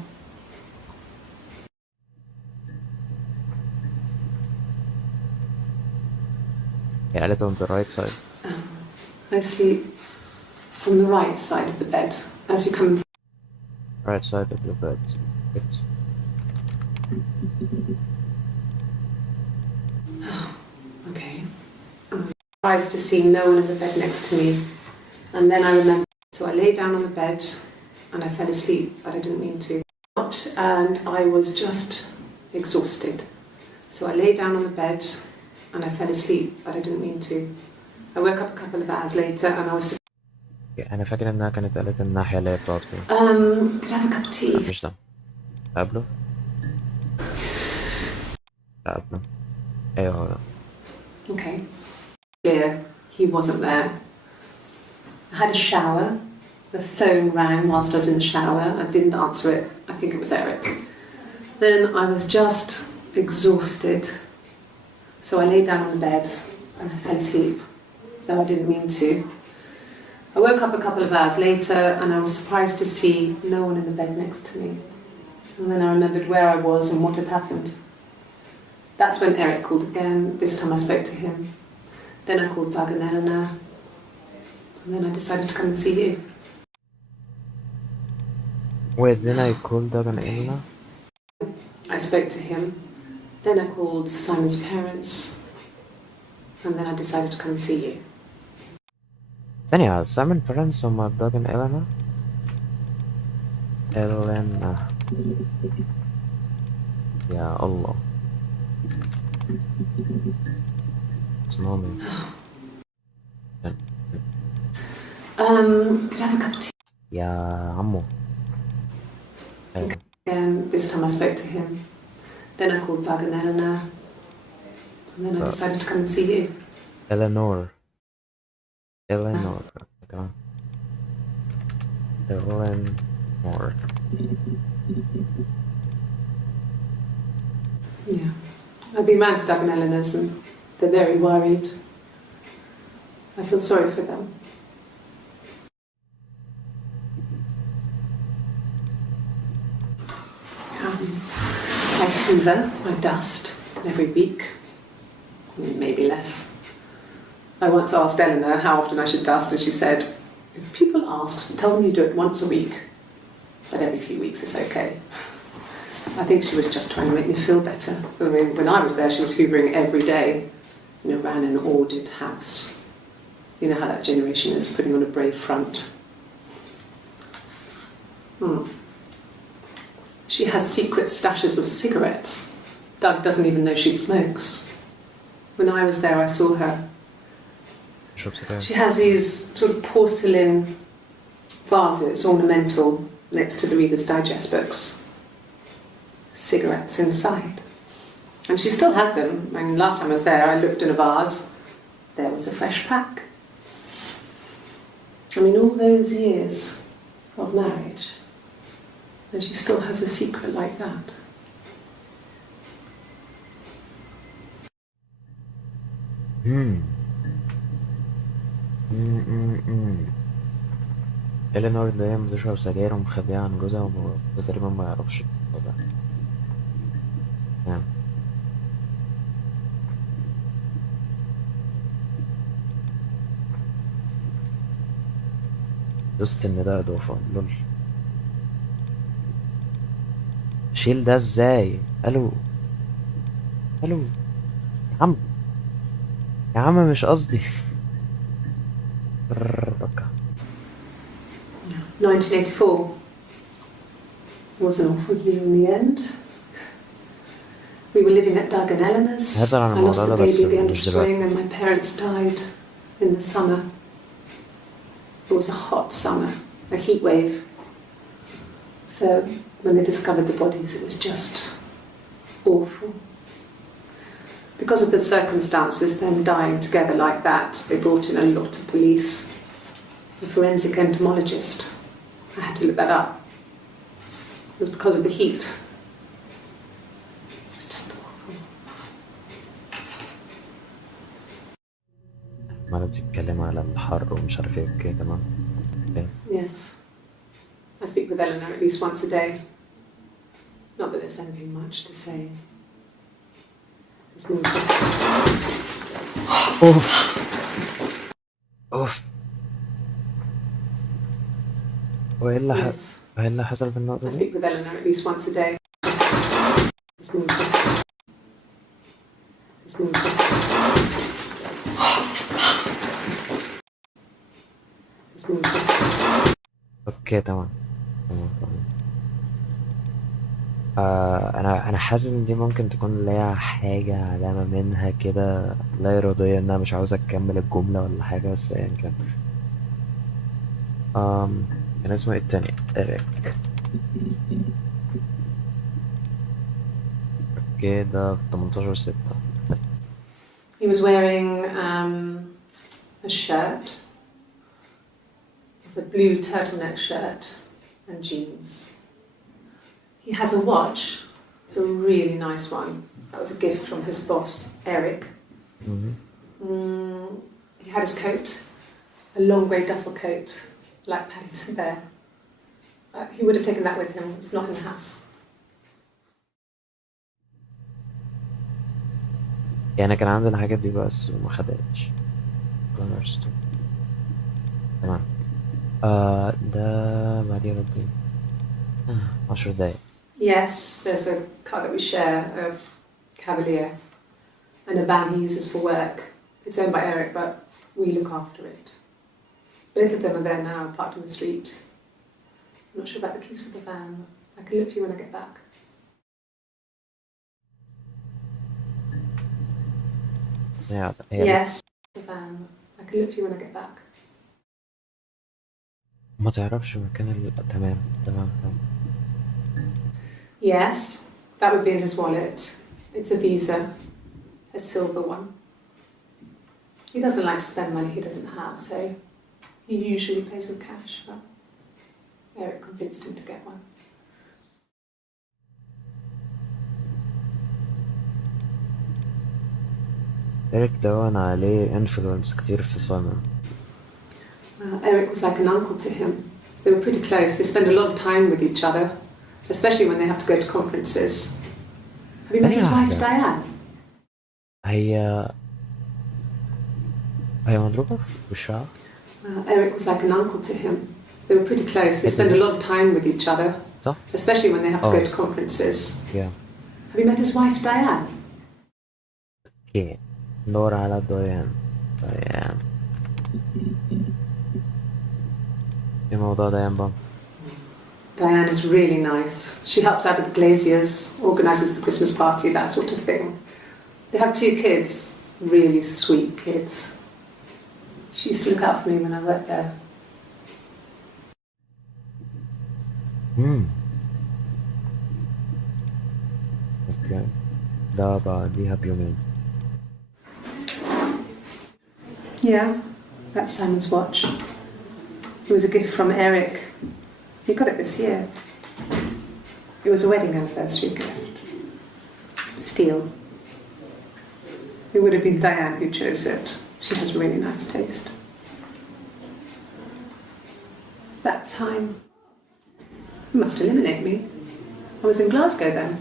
Yeah, a little on the right side. I sleep on the right side of the bed as you come in. Right side of the bed. Good. Okay. I'm surprised to see no one in the bed next to me. And then I remembered. So I lay down on the bed and I fell asleep, but I didn't mean to. And I was just exhausted. So I lay down on the bed and I fell asleep, but I didn't mean to. I woke up a couple of hours later and I was... أنا فاكر إنها كانت قالت الناحية اللي هي بتقعد فيها. Could I have a cup of tea? مش ده. قبله؟ لا قبله. أيوه هو ده. Okay. Clear. He wasn't there. I had a shower. The phone rang whilst I was in the shower. I didn't answer it. I think it was Eric. Then I was just exhausted. So I lay down on the bed and I fell asleep, though I didn't mean to. I woke up a couple of hours later and I was surprised to see no one in the bed next to me. And then I remembered where I was and what had happened. That's when Eric called again. This time I spoke to him. Then I called 𝓤𝓤𝓑𝓤𝓜. And then I decided to come and see you. Wait, then I called 𝓤𝓤𝓑𝓤𝓜? I spoke to him. Then I called Simon's parents. And then I decided to come and see you. ثانية سايمون بارنتس هما 𝓤𝓤𝓑𝓤𝓜؟ يا الله اسمهم ايه؟ Could I have a cup of tea? يا عمو. أيوة. This time I spoke to him. Then I called 𝓤𝓤𝓑𝓤𝓑. And then I decided to come and see you. Eleanor. Eleanor. Yeah. I've been round to 𝓤𝓤𝓑𝓤𝓛 and they're very worried. I feel sorry for them. I hoover, I dust every week, maybe less. I once asked Eleanor how often I should dust and she said, if people ask, tell them you do it once a week, but every few weeks is okay. I think she was just trying to make me feel better. I mean, when I was there, she was hoovering every day. You know, ran an ordered house. You know how that generation is, putting on a brave front. She has secret stashes of cigarettes. Doug doesn't even know she smokes. When I was there, I saw her. She has these sort of porcelain vases, ornamental, next to the Reader's Digest books. Cigarettes inside. And she still has them. I mean, last time I was there, I looked in a vase. There was a fresh pack. I mean, all those years of marriage, and she still has a secret like that. إلينور دايما بتشرب سجاير ومخبيها عن جوزها وتقريبا ما يعرفش الموضوع ده. نعم. دوست ان ده اضافة لول. شيل ده ازاي؟ الو الو يا عم، يا عم مش قصدي. بكا. 1984 was an awful year in the end. We were living at 𝓤𝓐𝓘𝓚𝓔. هزعل عن I lost الموضوع the ده baby بس at the end of مش spring دلوقتي. and my parents died in the summer. It was a hot summer, a heat wave. So when they discovered the bodies, it was just awful. Because of the circumstances, them dying together like that, they brought in a lot of police. The forensic entomologist. I had to look that up. It was because of the heat. It's just awful. ما بتتكلم على الحر ومش عارف ايه. اوكي تمام. اوكي. Yes. I speak with Eleanor at least once a day. Not that there's anything much to say. It's more just... اوف اوف. وايه اللي Yes. ايه اللي حصل في النقطة I دي؟ speak with Eleanor at least once a day. It's more just... It's more just... It's more just... اوكي تمام تمام تمام. انا حاسس ان دي ممكن تكون ليها حاجة علامة منها كده لا إرادية، ان انا مش عاوز اكمل الجملة ولا حاجة، بس يعني كان كان اسمه ايه التاني؟ إيريك. اوكي ده في 18/6. He was wearing a shirt. It's a blue turtleneck shirt and jeans. He has a watch. It's a really nice one. That was a gift from his boss, Eric. He had his coat, a long grey duffel coat, like Paddington Bear. He would have taken that with him. It's not in the house. يعني كان عنده الحاجات دي بس وما خدهاش. تمام. ده بعديها قد ايه؟ 10 دقايق. Yes, there's a car that we share, a Cavalier, and a van he uses for work. It's owned by Eric, but we look after it. Both of them are there now, parked in the street. I'm not sure about the keys for the van. I can look for you when I get back. Yes, the van. I can look for you when I get back. ما تعرفش مكان تمام تمام تمام. Yes, that would be in his wallet. It's a Visa, a silver one. He doesn't like to spend money he doesn't have, so he usually pays with cash, but Eric convinced him to get one. إيريك ده أنا عليه influence كتير في سايمون. Eric was like an uncle to him. They were pretty close. They spend a lot of time with each other, especially when they have to go to conferences. Have you met his wife, Diane? هي مضروبة في وشها. Eric was like an uncle to him. They were pretty close. They spend a lot of time with each other, صح؟ especially when they have to go to conferences. Yeah. Have you met his wife, Diane? اوكي ندور على ديان. ديان ايه موضوع ديان بقى؟ Diane is really nice. She helps out with the glaziers, organises the Christmas party, that sort of thing. They have 2 kids, really sweet kids. She used to look out for me when I worked there. اوكي ده بعديها بيومين. Yeah, that's Simon's watch. It was a gift from Eric. He got it this year. It was a wedding anniversary gift. Steel. It would have been Diane who chose it. She has really nice taste. That time. You must eliminate me. I was in Glasgow then.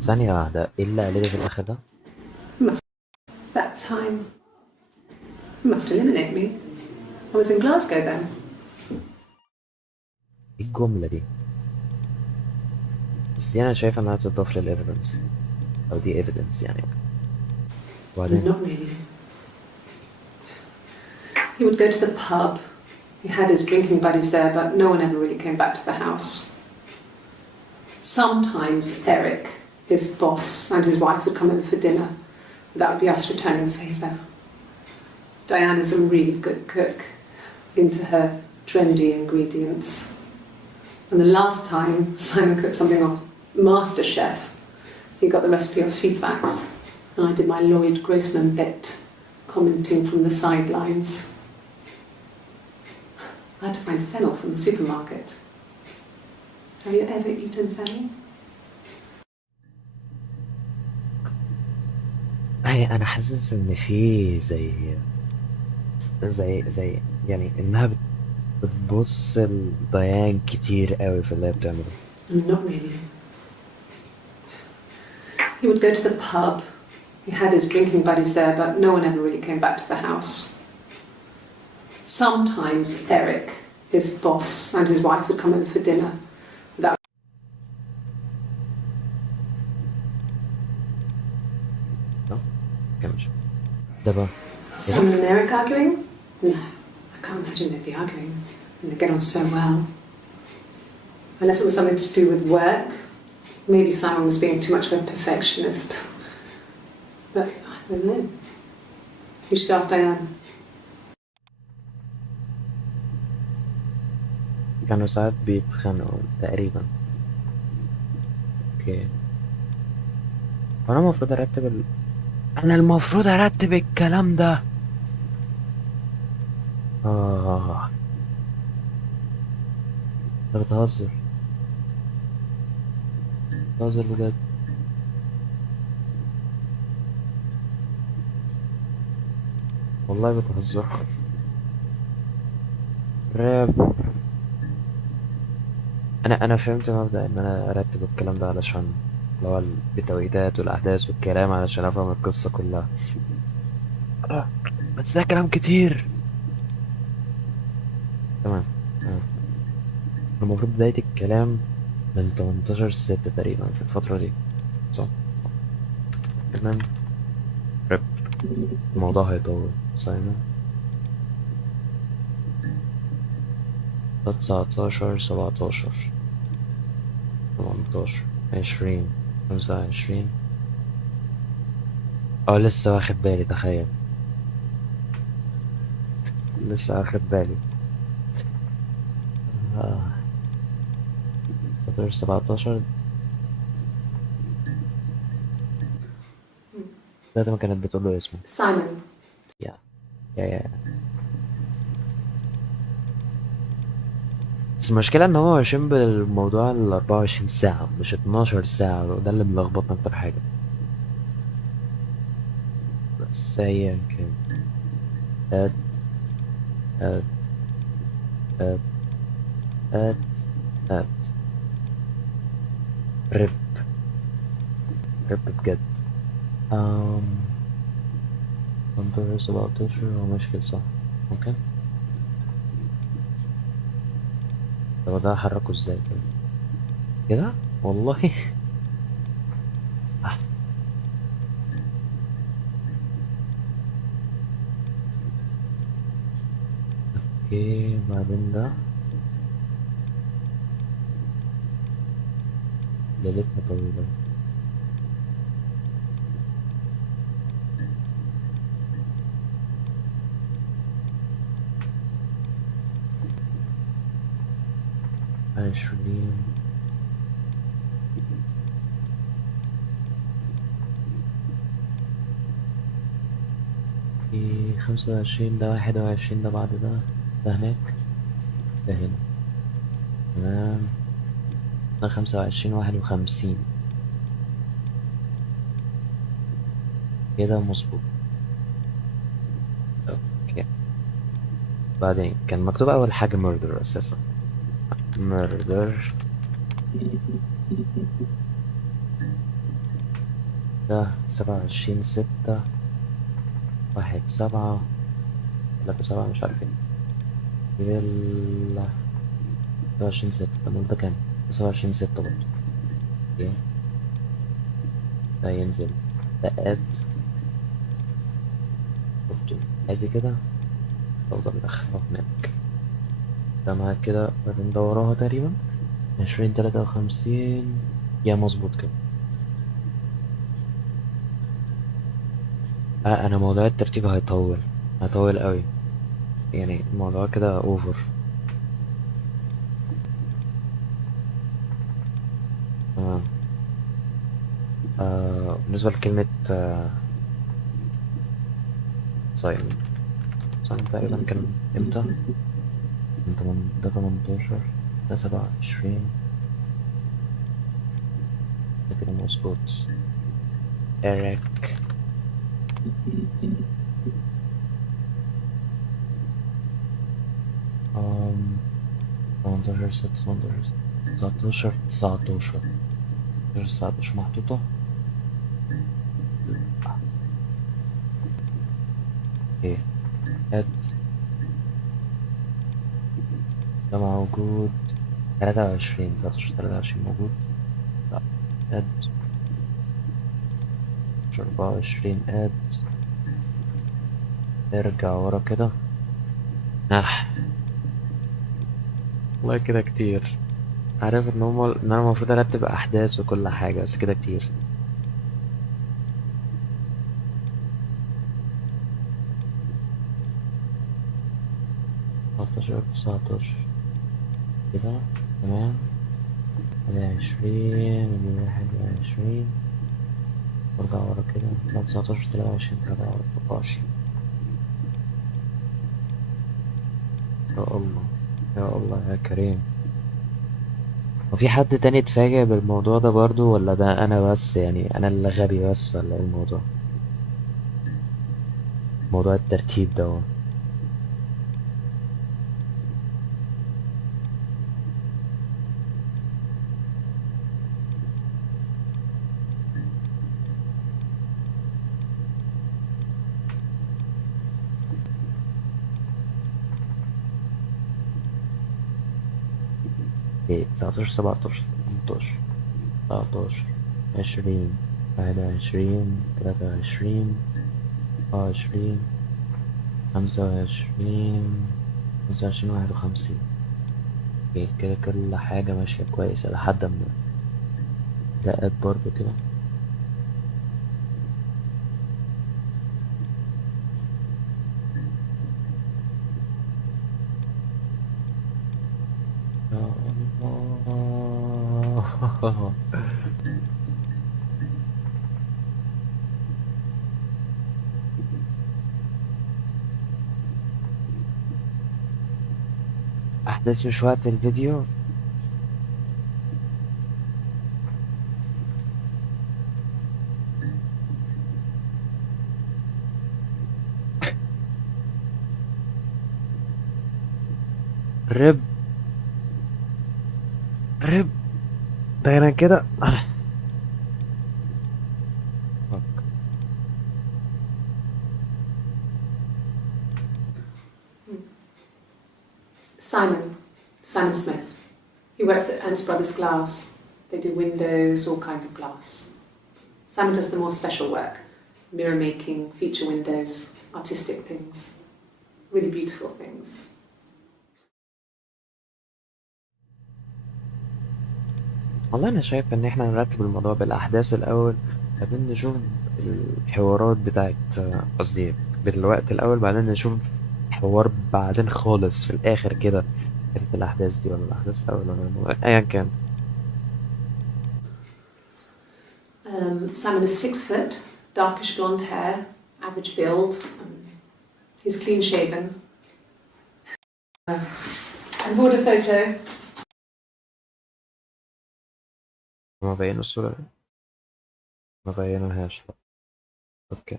ثانية واحدة، ايه اللي قالته في الآخر ده؟ That time. You must eliminate me. I was in Glasgow then. ايه الجملة دي؟ بس دي انا شايف انها تضاف للإيفيدنس، او دي ايفيدنس يعني. وبعدين Not really. He would go to the pub. He had his drinking buddies there, but no one ever really came back to the house. Sometimes Eric, his boss, and his wife would come over for dinner. That would be us returning the favour. Diana's a really good cook, into her trendy ingredients. And the last time Simon cooked something off MasterChef, he got the recipe off CFAX, and I did my 𝓢𝓗𝓐𝓡𝓔 bit, commenting from the sidelines. I had to find fennel from the supermarket. Have you ever eaten fennel? انا حاسس ان في زي يعني انها بتبص لديان كتير قوي في اللي هي بتعمله. Not really. He would go to the pub. He had his drinking buddies there, but no one ever really came back to the house. Sometimes Eric, his boss, and his wife would come over for dinner. That No? كمش ده بقى Simon and Eric arguing? No, I can't imagine they'd be arguing. And they get on so well. Unless it was something to do with work. Maybe Simon was being too much of a perfectionist. But I don't know. You should ask Diane. كانوا ساعات بيتخانقوا تقريبا. اوكي، وانا المفروض ارتب الكلام ده. انت بتهزر بجد. والله بتهزر. راب. انا فهمت مبدأ ان انا ارتب الكلام ده علشان اللي هو البتوقيتات والاحداث والكلام، علشان افهم القصة كلها. بس ده كلام كتير. تمام. المفروض بداية الكلام من 18/6 تقريبا في الفترة دي. صح. كمان رب الموضوع هيطول. سايمون 19 17 18 20 25. لسه واخد بالي، تخيل. لسه واخد بالي. 19 17 ده ما كانت بتقول له اسمه. Simon. يا بس المشكلة ان هو ماشيين بالموضوع 24 ساعة مش 12 ساعة، وده اللي ملخبطنا اكتر حاجة. بس هي كان هات هات هات هات هات رب بجد. 18 17 هو ماشي كده صح؟ ممكن. طب ده هحركه ازاي كده والله. اوكي، بعدين ده ليلتنا طويلة. عشرين في 25، ده 21، ده بعد ده هناك، ده هنا. تمام، ده 25 51 كده مظبوط. اوكي، بعدين كان مكتوب اول حاجة murder اساسا. murder ده 27/6 17 3/7 مش عارف ايه. ليفل 23/6. طب ده كام؟ 27/6 برضه. اوكي، ده ينزل، ده اد حطه ادي كده، افضل ادخله هناك. ده معاك كده، بعدين ده وراها تقريبا 2053. يا مظبوط كده. انا موضوع الترتيب هيطول قوي، يعني الموضوع كده اوفر. تمام. بالنسبة لكلمة صايم، صايم تقريبا كان امتى؟ ده 18، ده 27، ده كده مظبوط. إيريك، 18 6 18 19 19 19 محطوطة. ايه، اد، ده موجود. 23 19 23 موجود. لا، اد 24 اد. ارجع ورا كده. والله كده كتير. عارف ان انا المفروض ارتب احداث وكل حاجة، بس كده كتير. 19 19 كده. تمام. ادي 20 ادي 21. وارجع ورا كده، لا 19 23 24. يا الله، يا الله يا كريم. وفي حد تاني اتفاجئ بالموضوع ده برضو، ولا ده انا بس؟ يعني انا اللي غبي بس، ولا ايه الموضوع؟ موضوع الترتيب ده. ايه، 19 17 18 19 20 21 23 24 25 25 51. اوكي كده كل حاجة ماشية كويسة لحد ما دقت برضو كده. يا الله. أحداث مش وقت الفيديو. رب رب، ده أنا كده. Simon Smith. He works at Ernst Brothers Glass. They do windows, all kinds of glass. Simon does the more special work, mirror making, feature windows, artistic things, really beautiful things. والله أنا شايف إن إحنا نرتب الموضوع بالأحداث الأول، بعدين نشوف الحوارات بتاعت، قصدي بالوقت الأول، بعدين نشوف حوار بعدين خالص في الآخر كده. كانت الأحداث دي ولا الأحداث الأول ولا أيا كان. Simon is 6 foot, darkish blonde hair, average build. He's clean shaven. And Bora photo. ما بينوا الصورة، ما بينوهاش. اوكي.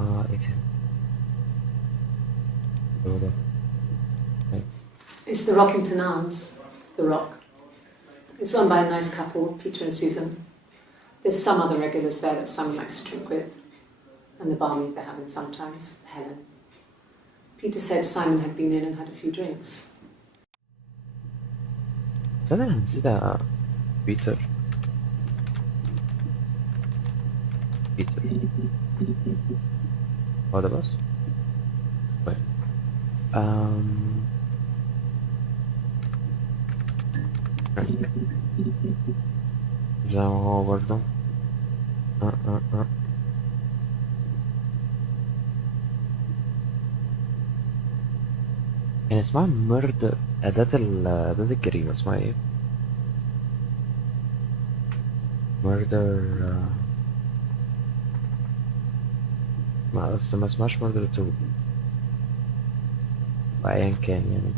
ايه تاني؟ هو ده. It's the 𝓒𝓘𝓚𝓜𝓔, the rock. It's run by a nice couple, Peter and Susan. There's some other regulars there that Simon likes to drink with. and the barmaid they're having sometimes, Helen. Peter said Simon had been in and had a few drinks. تصدق أنا نسيت بيتر. هو ده بس؟ طيب فرانك زي ما هو برضه. كان اسمها مرد أداة الجريمة اسمها ايه؟ murder بس ما اسمهاش murder 2 أيا كان يعني.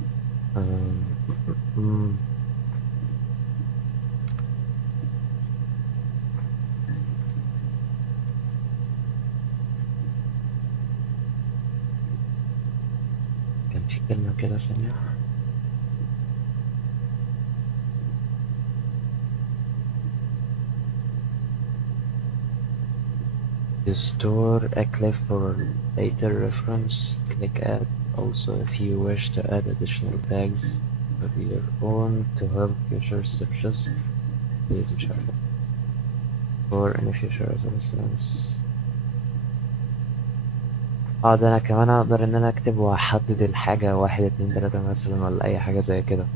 كان في كلمة كده سامعها. To store a clip for later reference, click add. Also, if you wish to add additional tags of your own to help future searches, please مش عارفة. For any future assistance. ده انا كمان اقدر ان انا اكتب واحدد الحاجة 1 2 3 مثلا ولا اي حاجة زي كده.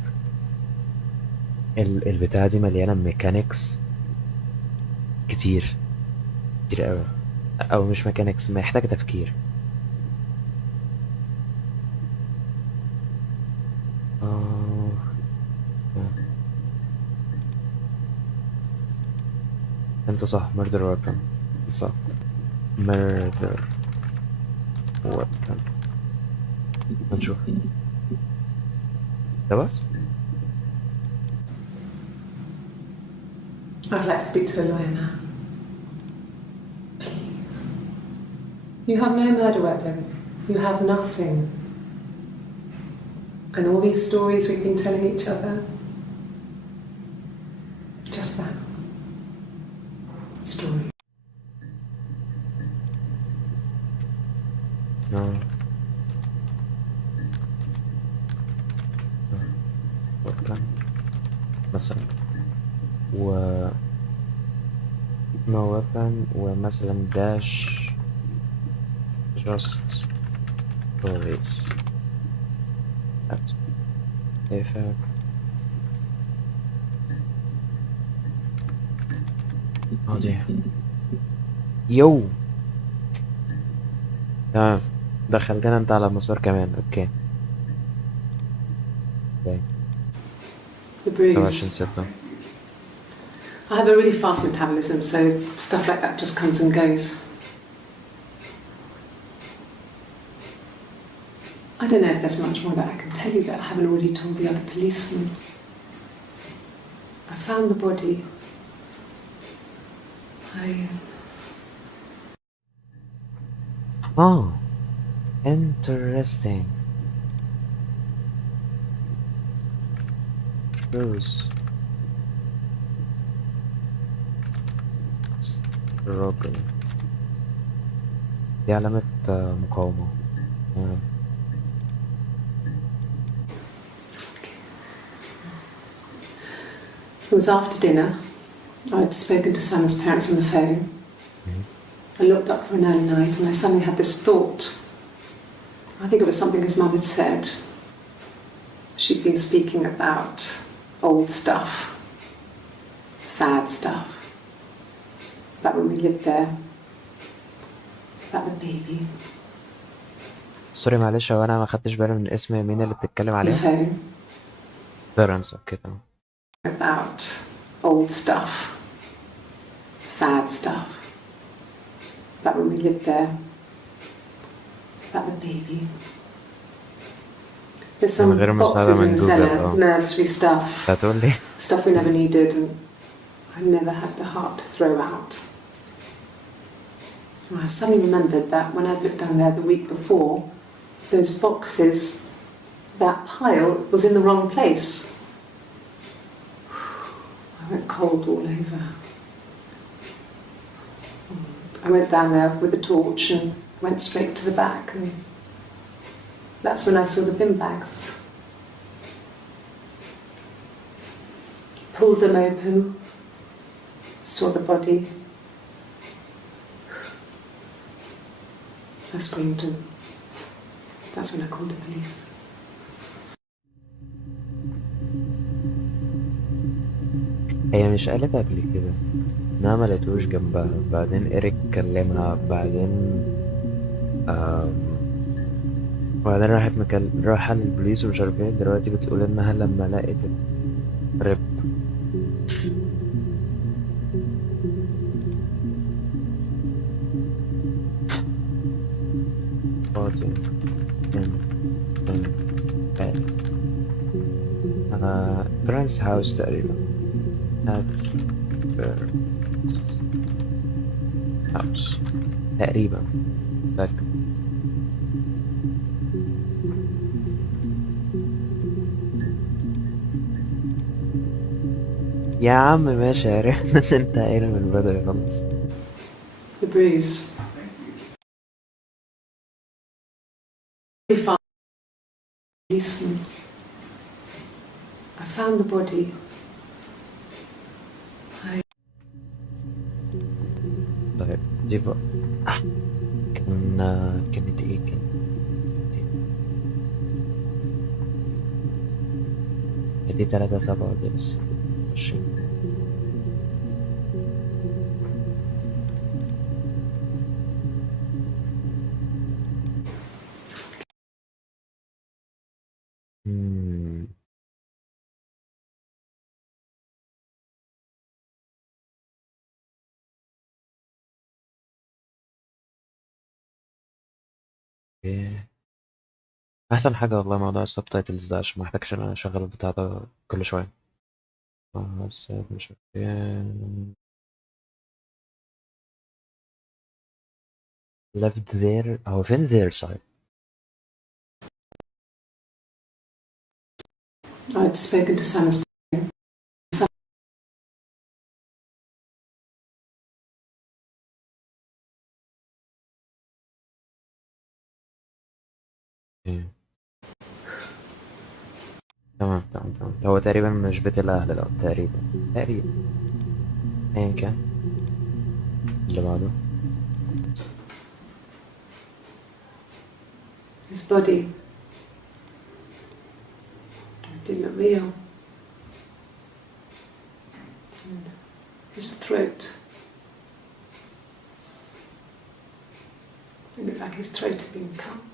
البتاعة دي مليانة ميكانيكس كتير اوي، او مش ميكانيكس، محتاجة تفكير. انت صح، murder weapon صح، murder weapon. هنشوف ده بس. I'd like to speak to a lawyer now. Please. You have no murder weapon. You have nothing. And all these stories we've been telling each other, just that. Story. No. weapon مثلا no weapon ومثلا dash just stories. effect دي يو تمام. دخلتنا انت على مسار كمان. اوكي The bruise. 23 سبتمبر. I have a really fast metabolism, so stuff like that just comes and goes. I don't know if there's much more that I can tell you that I haven't already told the other policemen. I found the body. Oh, interesting. Bruise. Struggle. دي علامة مقاومة. It was after dinner. I'd spoken to Sam's parents on the phone. I looked up for an early night and I suddenly had this thought. I think it was something his mum had said. She'd been speaking about old stuff, sad stuff, about when we lived there, about the baby. سوري معلش، هو انا ما خدتش بالي من اسم مين اللي بتتكلم The عليها. phone. بيرنس. اوكي تمام. About old stuff, sad stuff, about when we lived there, about the baby. There's some من غير مساعدة boxes in من the جوجل. cellar, nursery stuff, هتقول لي stuff we never needed and I never had the heart to throw out. And I suddenly remembered that when I'd looked down there the week before, those boxes, that pile was in the wrong place. I went cold all over. I went down there with a torch and went straight to the back, and that's when I saw the bin bags. Pulled them open, saw the body. I screamed, and that's when I called the police. هي مش قالت قبل كده انها ما لقيتوش جنبها، بعدين إيريك كلمها، وبعدين راحت للبوليس ومش عارف ايه، دلوقتي بتقول انها لما لقيت الرب. فاضي برانس هاوس تقريبا. هاوس تقريبا متأكد. يا عم ماشي، عرفنا ان انت قايل من البداية خلاص. The bruise. Policeman. I found the body. طيب دي بقى كانت ايه؟ دي 3/7 دي بس 20. ايه احسن حاجه والله موضوع السبتايتلز ده، عشان ما احتاجش انا اشغل البتاع ده كل شويه. بس مش عارف ايه. left there، هو فين there صحيح؟ I'd spoken to Sam's. ايه تمام. هو تقريبا مش بيت الاهل، لا تقريبا ايا كان. اللي بعده His body didn't look real. And his throat. It looked like his throat had been cut.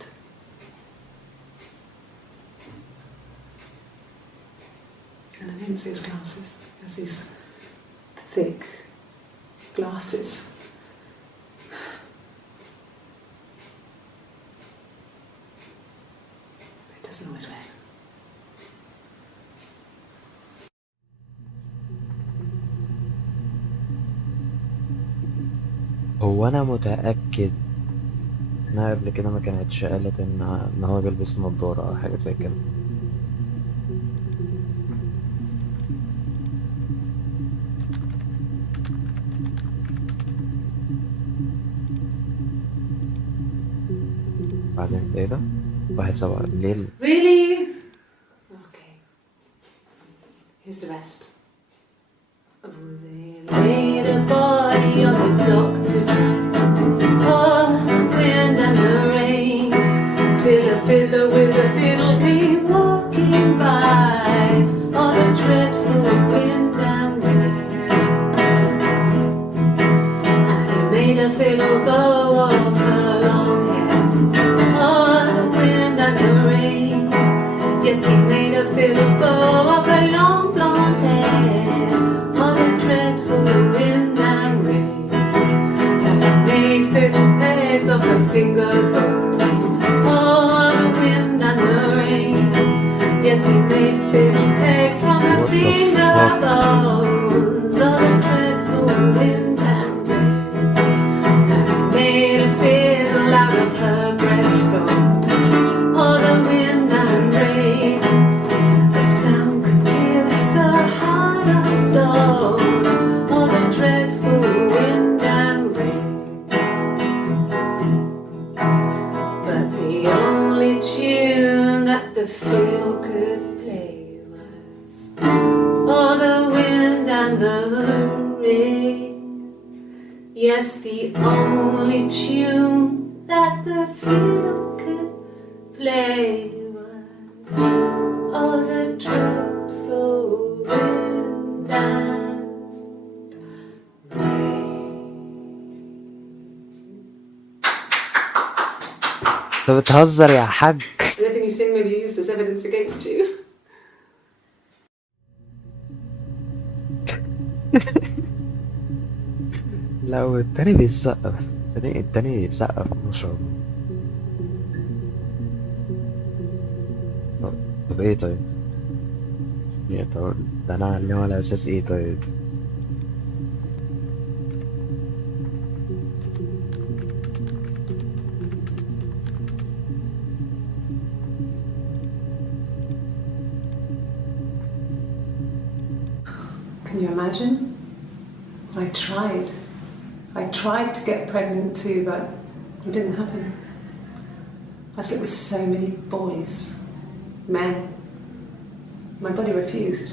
And I didn't see his glasses. He has these thick glasses. He doesn't always wear them. هو انا متاكد انها قبل كده ما كانتش قالت ان هو بيلبس نظاره او حاجه زي كده. بعدين ايه ده؟ 1/7 بالليل. Really? Okay. Here's the rest. Oh, they laid a body on the doctor drum. Oh, the wind and the rain. Till a fiddler with a fiddle came walking by. Oh, the dreadful wind and rain. And he made a fiddle bow of her long hair. Oh, the wind and the rain. Yes, he made a fiddle bow of her long blonde hair. Oh, the dreadful wind and rain. And he made fiddle pegs of her finger bones. Oh, the wind and the rain. Yes, he made fiddle pegs from her finger bones. Oh, the dreadful wind and rain. And he made a fiddle out of her breastbone. Oh, the wind and rain. The sound could pierce a heart of stone. Oh, the dreadful wind and rain. the fiddle could play was all the wind and the rain. Yes, the only tune that the fiddle could play was all the dreadful wind and rain. انت بتهزر يا حاج. Anything you sing may be used as evidence against you. لا والتاني بيسقف، التاني يسقف ما شاء الله. طب ايه طيب؟ يا طب ده انا اعلمه على اساس ايه طيب؟ Can you imagine? I tried to get pregnant too, but it didn't happen. I slept with so many boys, men. My body refused.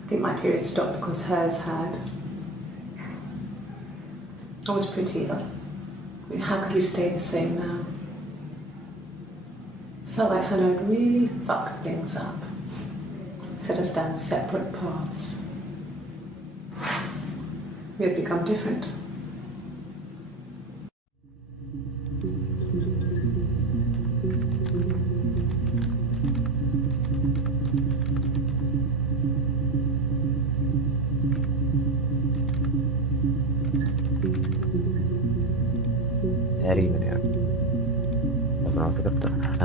I think my period stopped because hers had. I was pretty ill. I mean, how could we stay the same now? I felt like Hannah had really fucked things up. Set us down separate paths. We had become different. تقريبا يعني. طبعا كده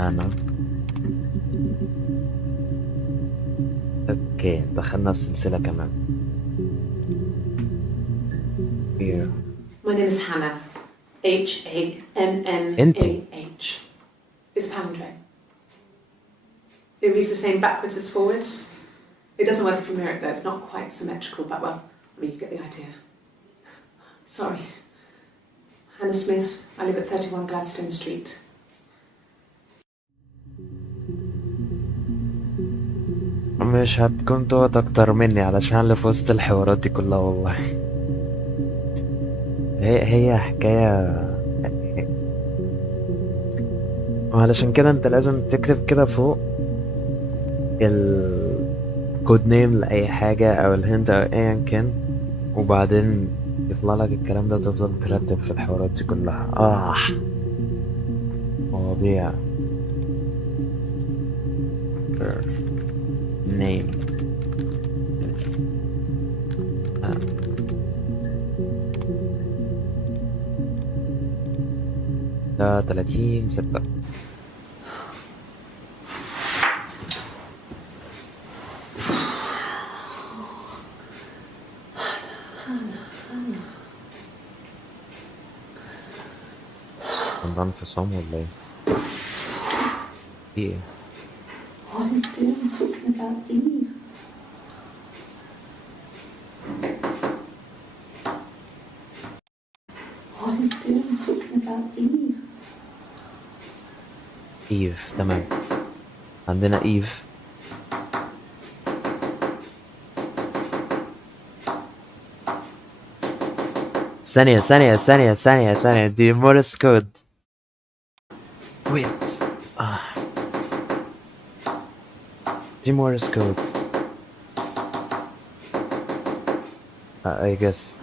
انا اوكي دخلنا في سلسلة كمان. Yeah. My name is Hannah. H-A-N-N-A-H. It's palindrome. It reads the same backwards as forwards. It doesn't work if you mirror it though. It's not quite symmetrical, but well, I mean, you get the idea. Sorry. Hannah Smith. I live at 31 Gladstone Street. مش هتكون تقعد اكتر مني علشان اللي في وسط الحوارات دي كلها والله. هي حكاية، وعلشان كده انت لازم تكتب كده فوق الكود نيم لأي حاجة او الهنت او ايا كان، وبعدين يطلع لك الكلام ده وتفضل ترتب في الحوارات دي كلها. مواضيع name yes. ده 30/6. عندها انفصام ولا ايه؟ في ايه؟ What are you doing talking about Eve? What are you doing talking about Eve? ايف تمام، عندنا ايف. ثانية دي مورس كود. ويت دي مورس كود I guess.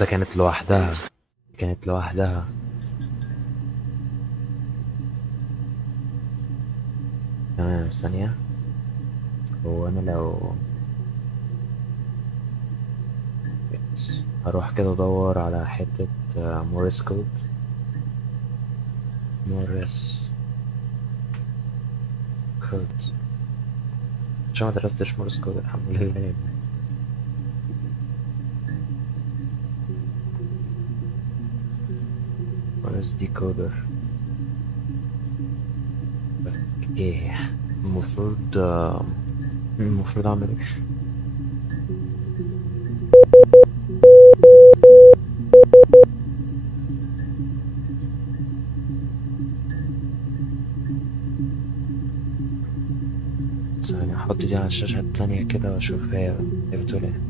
ده كانت لوحدها. تمام ثانية. هو أنا لو هروح كده أدور على حتة مورس كود. عشان ما درستش مورس كود الحمد لله. مورس ديكودر. اوكي المفروض اعمل ايه؟ ثواني احط دي على الشاشة التانية كده واشوف هي بتقول ايه.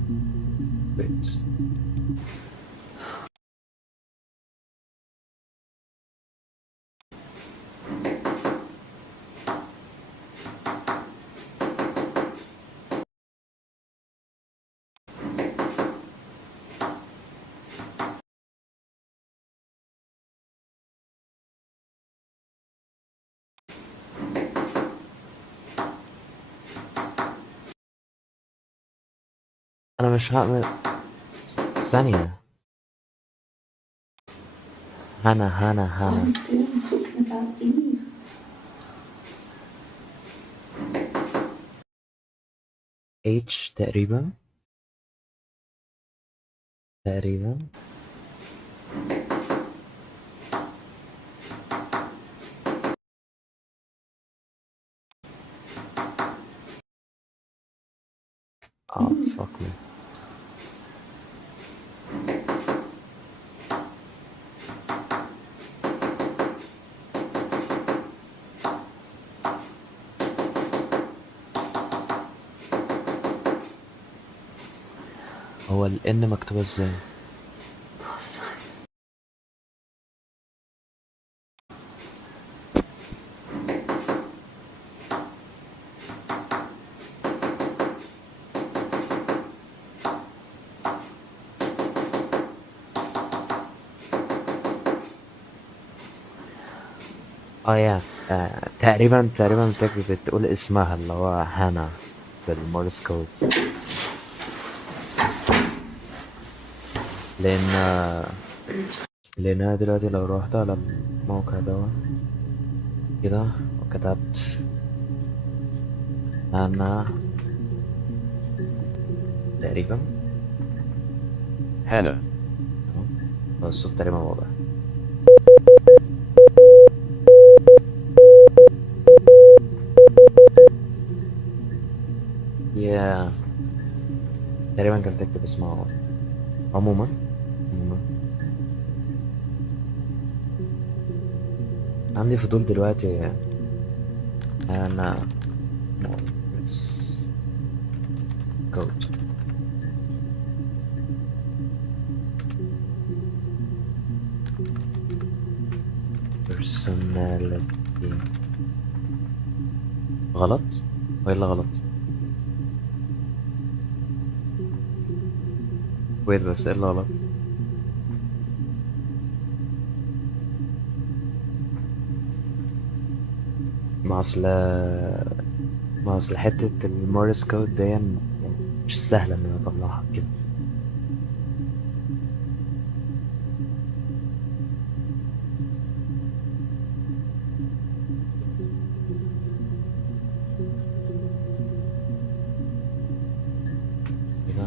wait. انا مش هعمل ثانية. هنا talking about Eve. H تقريبا. fuck me. هو ال N مكتوبة ازاي؟ يا تقريبا بتقول اسمها اللي هو هانا بالمورس كود. لأن دلوقتي لو روحت على الموقع ده كده وكتبت هانا تقريبا Hannah. هو الصوت تقريبا واضح. يا تقريبا كان تكتب اسمها عموما. عندي فضول دلوقتي انا مورس كود. personality غلط ولا غلط؟ ويت بس ايه اللي غلط؟ ما اصل حتة المورس كود دي يعني مش سهلة ان انا اطلعها كده. كده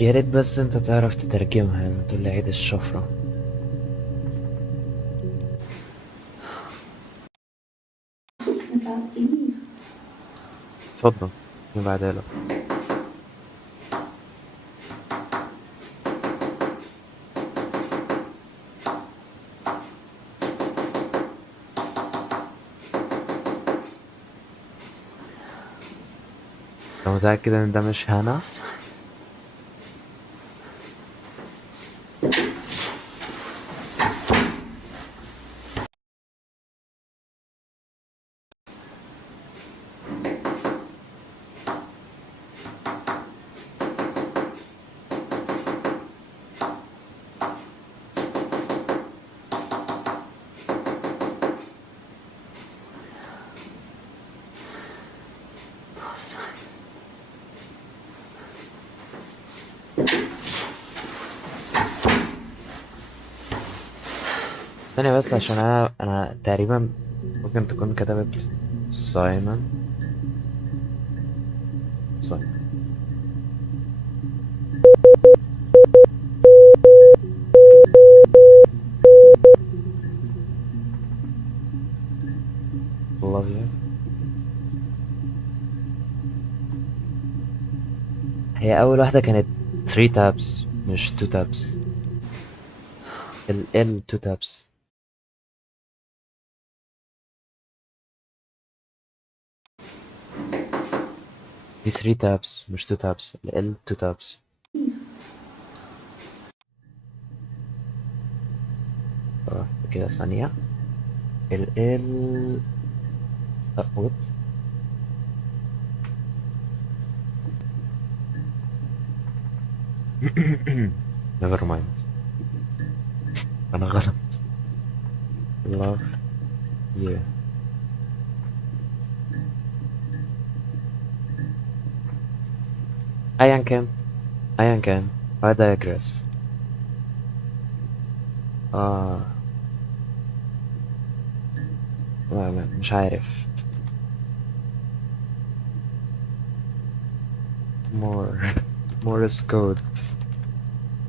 يا ريت بس انت تعرف تترجمها لما تقول لي عيد الشفرة. Talking about Eve. اتفضل بعدها لك. لو متأكد ان ده مش هانا ثانية بس عشان أنا تقريبا ممكن تكون كتبت سايمون. love you. هي أول واحدة كانت 3 tabs مش 2 tabs. ال 2 tabs. دي 3 tabs مش 2 tabs. ال 2 tabs. كده ثانية. ال what؟ never mind. أنا غلط. love you. أيا كان I digress. مش عارف. Morse code.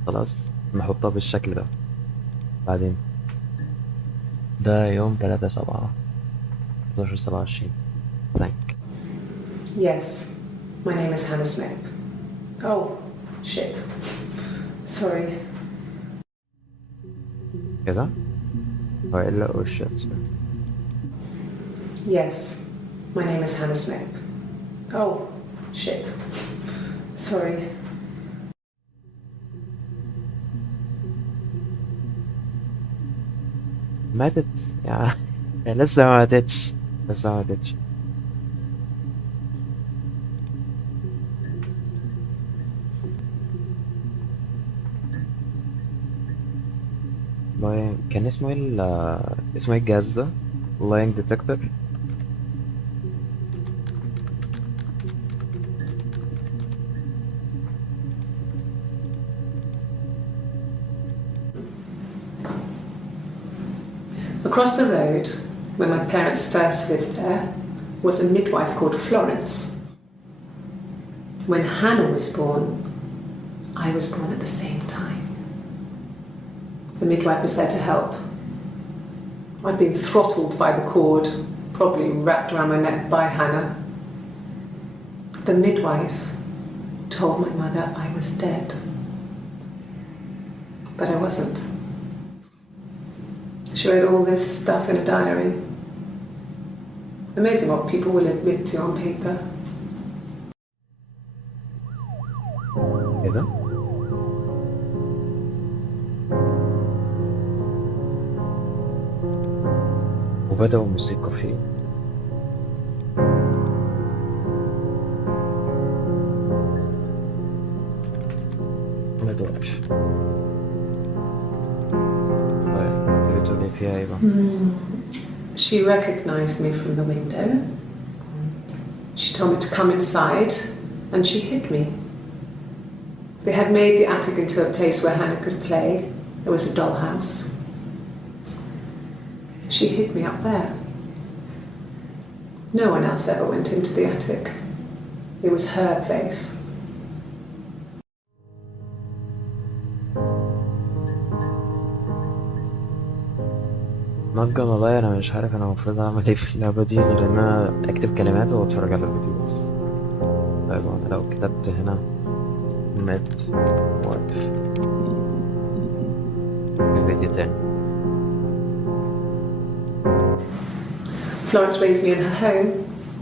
خلاص نحطها بالشكل ده. بعدين ده يوم 3/7 11/27. thank. Yes, my name is Hannah Smith. Oh, shit. Sorry. كده هو إلا oh shit sorry. Yes, my name is Hannah Smith. Oh, shit. Sorry. ماتت يعني. لسه ما ماتتش. كان اسمه ايه اسمه ايه الجهاز ده؟ lying detector. Across the road, where my parents first lived there, was a midwife called Florence. When Hannah was born, I was born at the same time. The midwife was there to help. I'd been throttled by the cord, probably wrapped around my neck by Hannah. The midwife told my mother I was dead. But I wasn't. She wrote all this stuff in a diary. Amazing what people will admit to on paper. ايه ده؟ وبدأوا موسيقى فيه. مدوقش. طيب بتقولي فيها ايه بقى؟ She recognized me from the window. She told me to come inside, and she hid me. They had made the attic into a place where Hannah could play. There was a dollhouse. She hid me up there. No one else ever went into the attic. It was her place. not gonna lie أنا مش عارف أنا المفروض أعمل إيه في اللعبة دي غير إن أنا أكتب كلمات وأتفرج على الفيديو بس. طيب أنا لو كتبت هنا ميد وايف في فيديو تاني. Florence raised me in her home.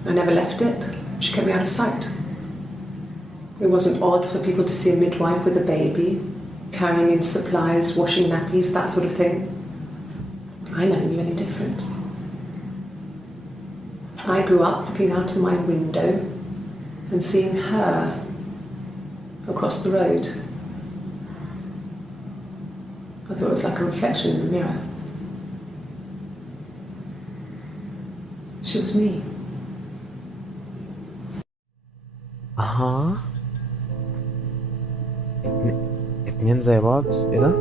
I never left it. She kept me out of sight. It wasn't odd for people to see a midwife with a baby, carrying in supplies, washing nappies, that sort of thing. I never knew any different. I grew up looking out of my window and seeing her across the road. I thought it was like a reflection in the mirror. She was me. أها اتنين زي بعض. ايه ده؟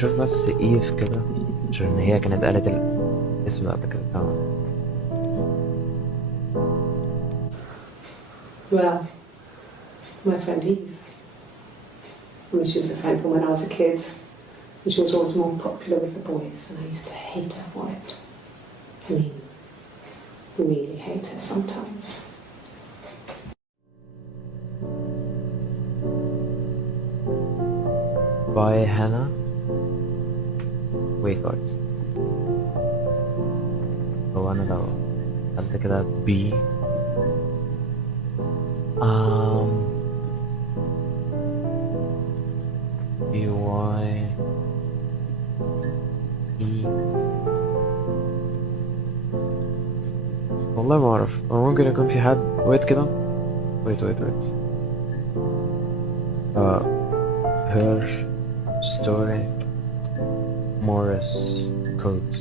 نشوف بس ايف كده عشان هي كانت قالت الاسم قبل كده. تمام. Well, my friend Eve. I mean, she was a friend from when I was a kid. And she was always more popular with the boys, and I used to hate her for it. I mean, really hate her sometimes. By Hannah. Wait. هو انا لو قلت كده B BY E. والله ما اعرف، هو ممكن يكون في حد ويت كده. ويت her story Morris code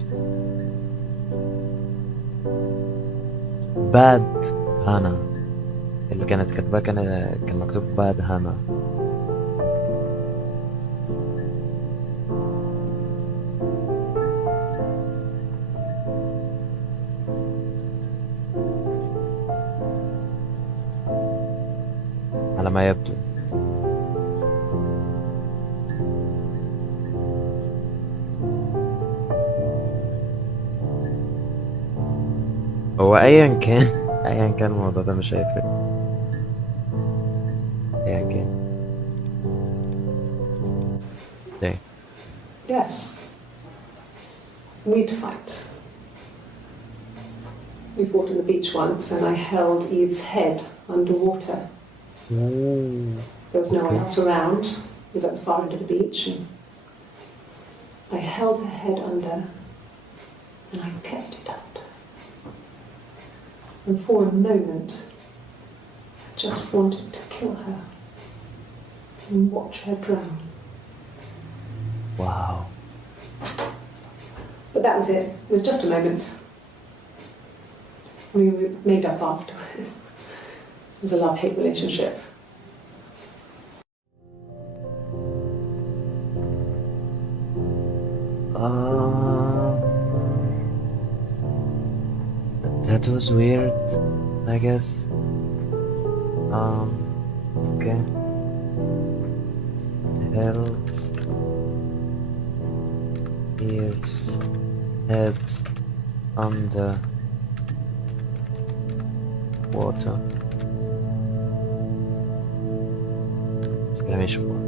bad هانا اللي كانت كاتباه كان مكتوب bad هانا. على ما يبدو. هو ايا كان الموضوع ده مش هيفرق. ايا كان. ليه؟ Yes. We'd fight. We fought on the beach once, and I held Eve's head underwater. There was no one else around. It was at the far end of the beach, and I held her head under, and I kept it under. And for a moment, I just wanted to kill her and watch her drown. Wow. But that was it. It was just a moment. We made up afterwards. It was a love-hate relationship. That was weird, I guess. Okay. Held Eve's head under water. Exclamation mark.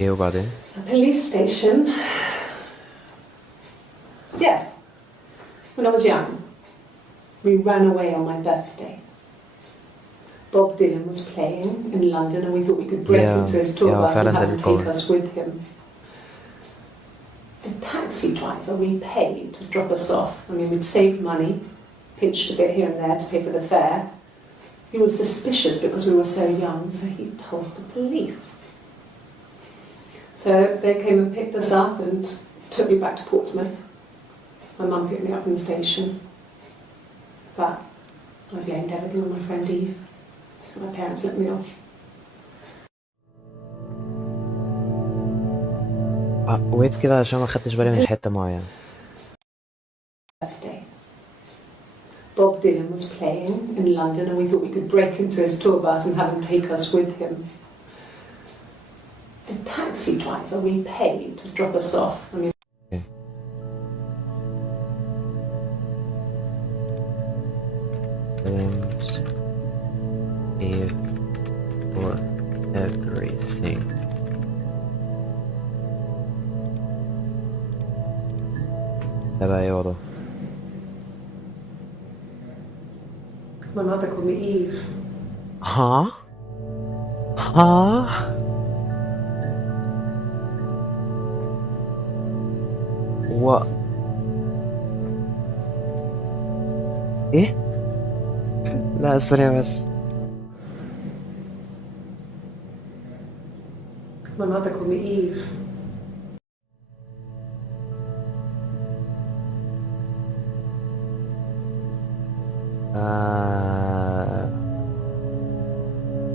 ايه وبعدين؟ A police station. Yeah. When I was young, we ran away on my birthday. Bob Dylan was playing in London, and we thought we could break into his tour bus and have him take us with him. The taxi driver we paid to drop us off. I mean, we'd saved money, pinched a bit here and there to pay for the fare. He was suspicious because we were so young, so he told the police. So they came and picked us up and took me back to Portsmouth. My mum picked me up from the station. But I blamed everything on my friend Eve. So my parents let me off. ويت كده عشان ما خدتش بالي من حتة معينة. Birthday. Bob Dylan was playing in London, and we thought we could break into his tour bus and have him take us with him. The taxi driver we paid to drop us off. I mean, okay. Thanks Eve for everything. ده بقى ايه وضعه؟ my mother called me Eve. ها؟ و ايه؟ لا ثانية بس. My mother called me Eve.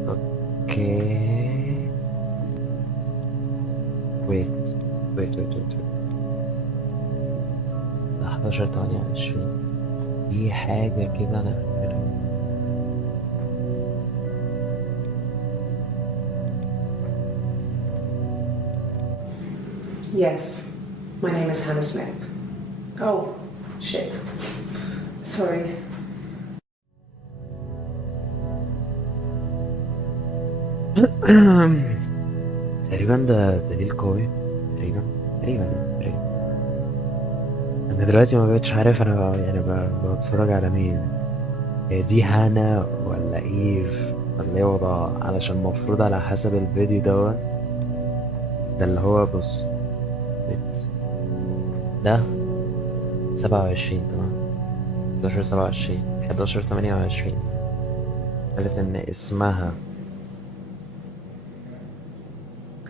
اوكي. wait ده 11/28 في حاجة كده أنا فاكرها. Yes, my name is Hannah Smith. Oh, shit. Sorry. تقريبا ده دليل قوي. تقريبا. أنا دلوقتي ما بقتش عارف أنا يعني بتفرج على مين. هي دي هانا ولا إيف ولا إيه وضعها، علشان المفروض على حسب الفيديو دوت ده اللي هو بص ده 27 تمام 11/27 11/28 قالت إن اسمها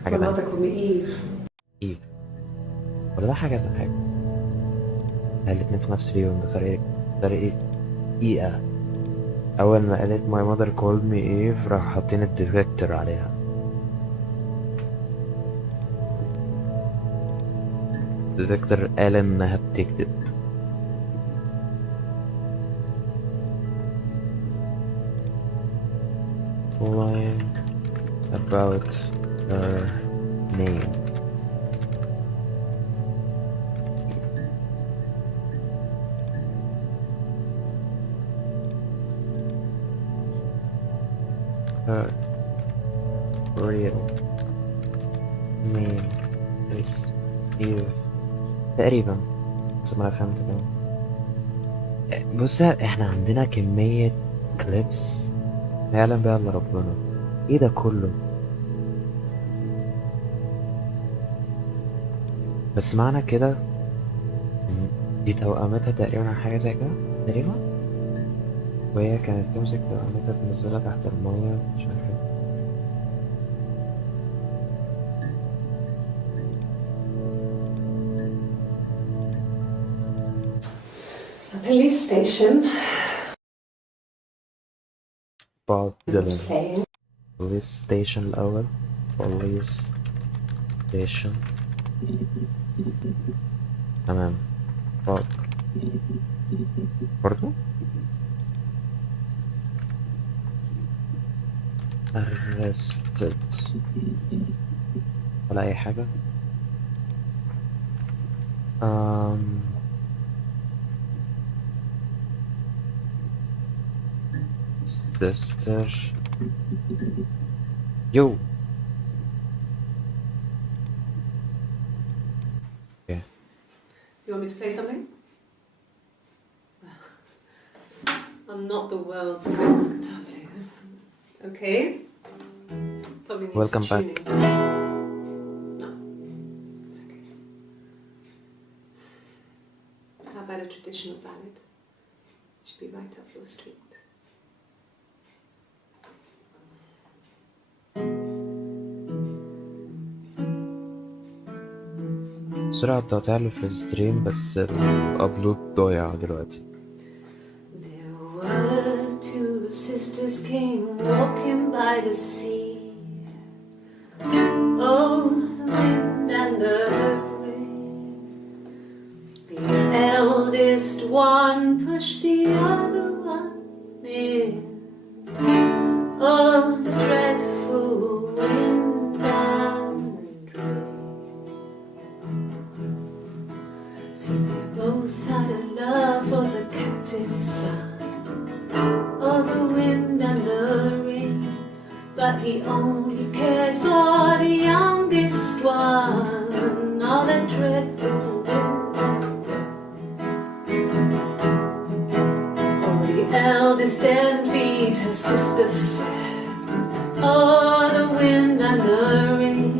حاجة My تانية mother called me Eve. إيف ولا ده حاجة الاتنين في نفس اليوم. ده فرق دقيقة. أول ما قالت my mother called me Eve راح حاطين الديتكتور عليها. الديتكتور قال إنها بتكذب. lying about her name. Her real name is Eve تقريبا بس ما فهمت كده. بص احنا عندنا كمية كليبس ما يعلم بها الا ربنا. ايه ده كله؟ بس معنى كده إن دي توأمتها تقريبا أو حاجة زي كده تقريبا، وهي كانت تمسك توأمتها تنزلها تحت المية مش عارف ايه. A police station. بعض It's playing. بوليس ستيشن الأول. بوليس ستيشن تمام. بعض برضو arrested ولا أي حاجة. sister yo. Okay. You want me to play something? I'm not the world's greatest guitar player. Okay. Probably needs Welcome some back. tuning. No, it's okay. How about a traditional ballad? Should be right up your street. السرعة بتاعتها في الستريم بس الأبلود ضايع دلوقتي. There were two sisters came walking by the sea. Oh, the wind and the rain. The eldest one pushed the other one in. Oh, the dreadful wind and rain. See, they both had a love for the captain's son. Oh, the wind and the rain, but he only cared for the youngest one. Oh, the dreadful wind and rain. Oh, the eldest envied her sister fair. Oh, the wind and the rain,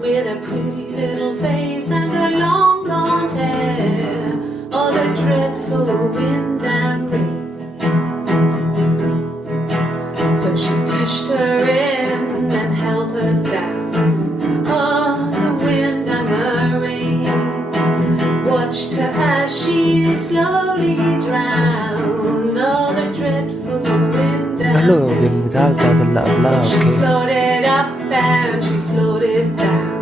with a pretty little face and a long blonde hair. Oh, the dreadful wind and rain. So she pushed her in and held her down. Oh, the wind and the rain watched her as she slowly drowned. Oh, the dreadful wind and حلو بالبتاع بتاعت اللي قبلها. she اوكي floated up and she floated down.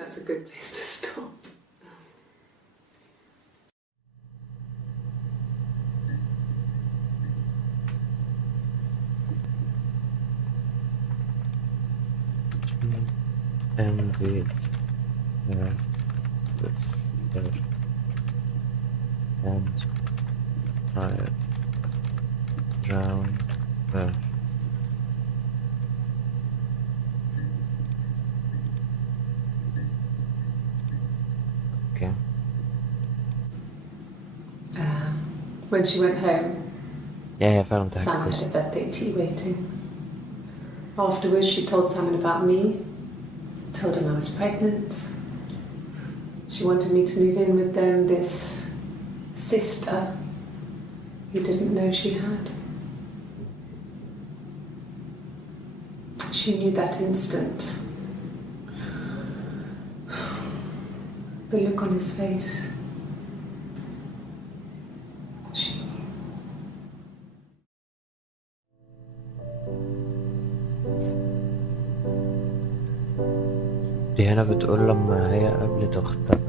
that's a good place to stop. And wait. This there. And fire round there. Okay. When she went home, Yeah, فعلا Simon متأكد. had a birthday tea waiting. Afterwards, she told Simon about me, told him I was pregnant. She wanted me to move in with them, this sister he didn't know she had. She knew that instant. The look on his face. She knew. دي هنا بتقول لما هي قابلت أختها.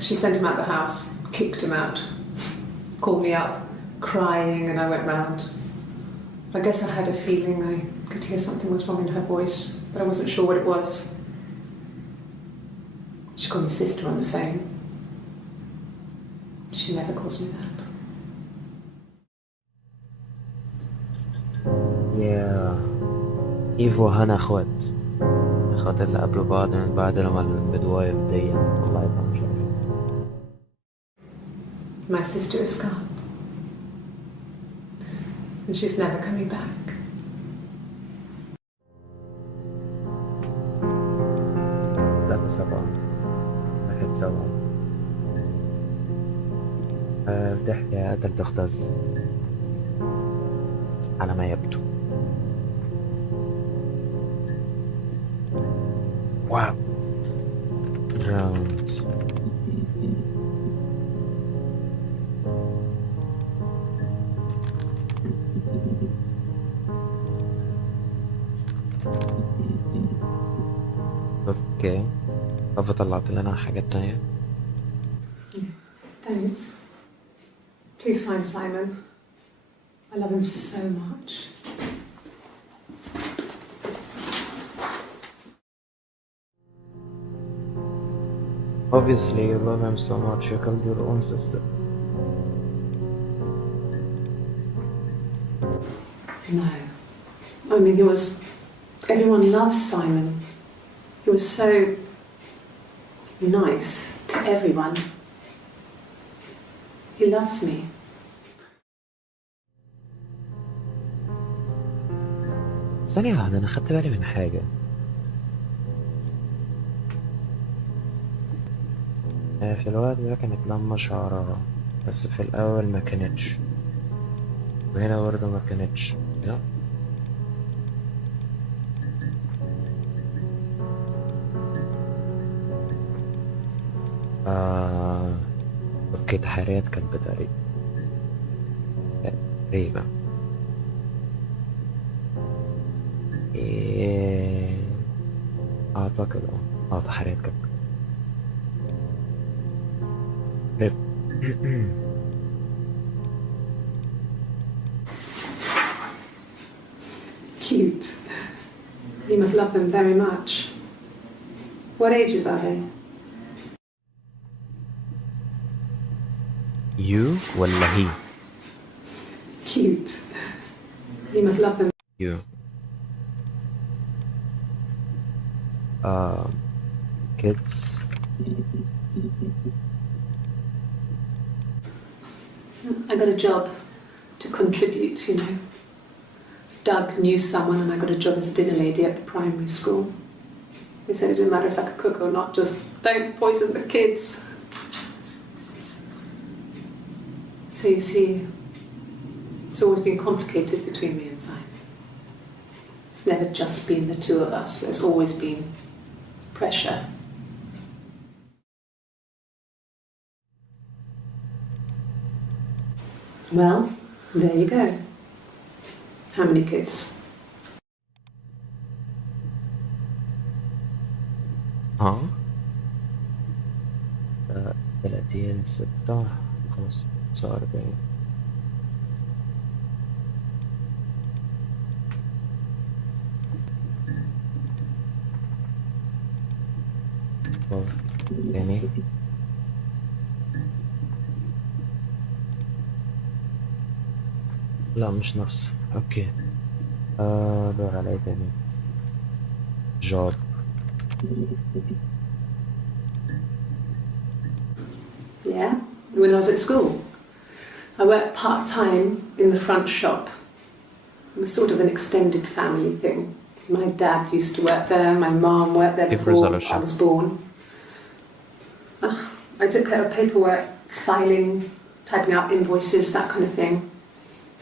She sent him out the house, kicked him out, called me up, crying, and I went round. I guess I had a feeling I could hear something was wrong in her voice, but I wasn't sure what it was. She called me sister on the phone. She never calls me that. يا إيفو وهنا أخوات اللي قابلوا بعض من بعد لما المدوايف دي الله يرحمها مش عارف. My sister is gone. And she's never coming back. ثلاثة سبعة واحد سبعة بتحكي قتلت أختها ازاي على ما يبدو. واو راوند اوكي. طب طلعت لنا حاجات تانية. Thanks. Please find Simon. I love him so much. Obviously you love him so much you killed your own sister. No. I mean, everyone loves Simon. He was so nice to everyone. He loves me. ثانية واحدة أنا خدت بالي من حاجة. في الوقت ده كانت لما شعرها بس في الأول ما كانتش وهنا برضه ما كانتش لا. اوكي تحريات كانت تقريبا اعتقد تحريات كانت Cute. You must love them very much. What ages are they? You ولا هي؟ Cute. You must love them. You. Kids. I got a job to contribute, you know. Doug knew someone and I got a job as a dinner lady at the primary school. They said it didn't matter if I could cook or not, just don't poison the kids. So you see, it's always been complicated between me and Simon. It's never just been the two of us. There's always been pressure. Well, there you go. How many kids? ها 30/6 45. تاني لا مش نفسه. اوكي دور على ايه تاني. جوب. Yeah, when I was at school. I worked part-time in the front shop. It was sort of an extended family thing. My dad used to work there, my mum worked there before I was born. I took care of paperwork, filing, typing out invoices, that kind of thing.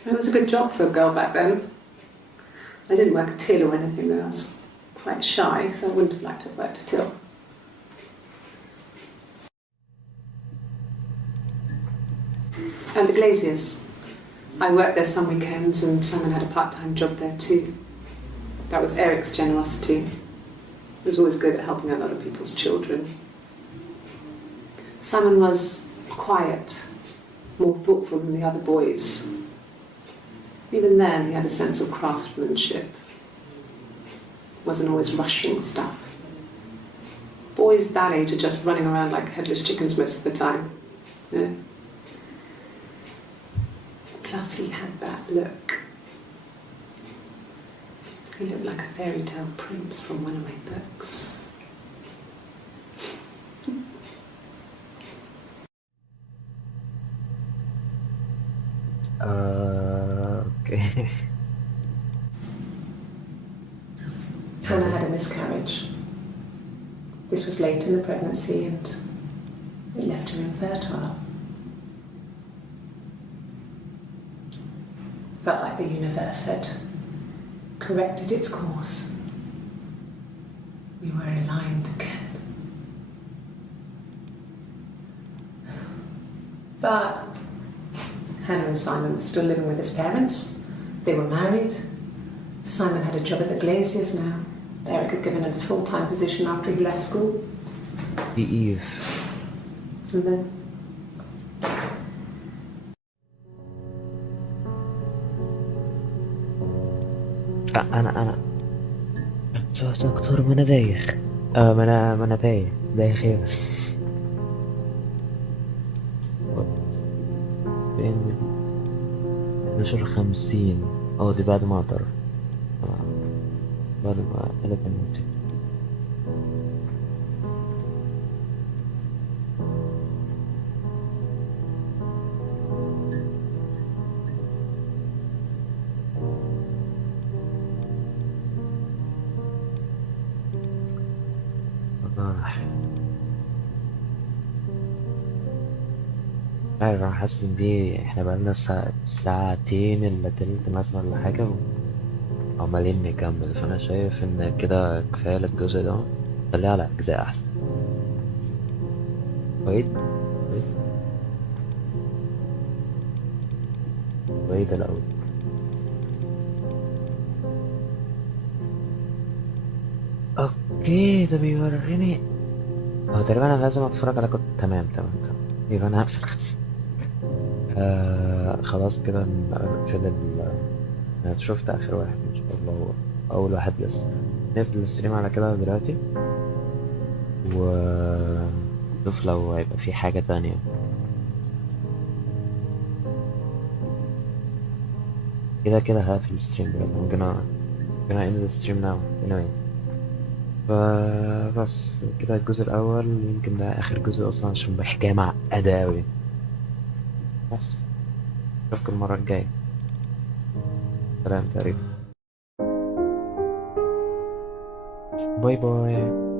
It was a good job for a girl back then. I didn't work a till or anything though. I was quite shy, so I wouldn't have liked to have worked a till. And the Glaziers. I worked there some weekends and Simon had a part-time job there too. That was Eric's generosity. He was always good at helping out other people's children. Simon was quiet, more thoughtful than the other boys. Even then, he had a sense of craftsmanship. Wasn't always rushing stuff. Boys that age are just running around like headless chickens most of the time. Yeah. Plus he had that look. He looked like a fairy tale prince from one of my books. اوكي. Hannah had a miscarriage. This was late in the pregnancy and it left her infertile. Felt like the universe had corrected its course. We were aligned again. But Hannah and Simon were still living with his parents. They were married. Simon had a job at the Glaziers now. Eric had given him a full-time position after he left school. The Eve. And then انا دكتور، ما انا دايخ. ما انا دايخ ايه بس. فين 12/50. دي بعد ما اعترف، بعد ما قالت الموت. عارف، انا حاسس ان دي احنا بقالنا ساعتين الا تلت مثلا ولا حاجة وعمالين نكمل، فانا شايف ان كده كفاية للجزء ده. خليها على اجزاء احسن. ويت الاول. اوكي، ده بيوريني. تقريبا انا لازم اتفرج على تمام. يبقى انا هقفل خلاص. خلاص كده نقفل انا شفت اخر واحد ان شاء الله، اول واحد لسه. نقفل الستريم على كده دلوقتي ونشوف لو هيبقى في حاجة تانية. كده هقفل الستريم دلوقتي. ممكن end the stream now anyway. فبس كده الجزء الأول، يمكن ده آخر جزء أصلا عشان بحكاية معقدة أوي. بس أشوفكم المرة الجاية. سلام تقريبا. باي باي.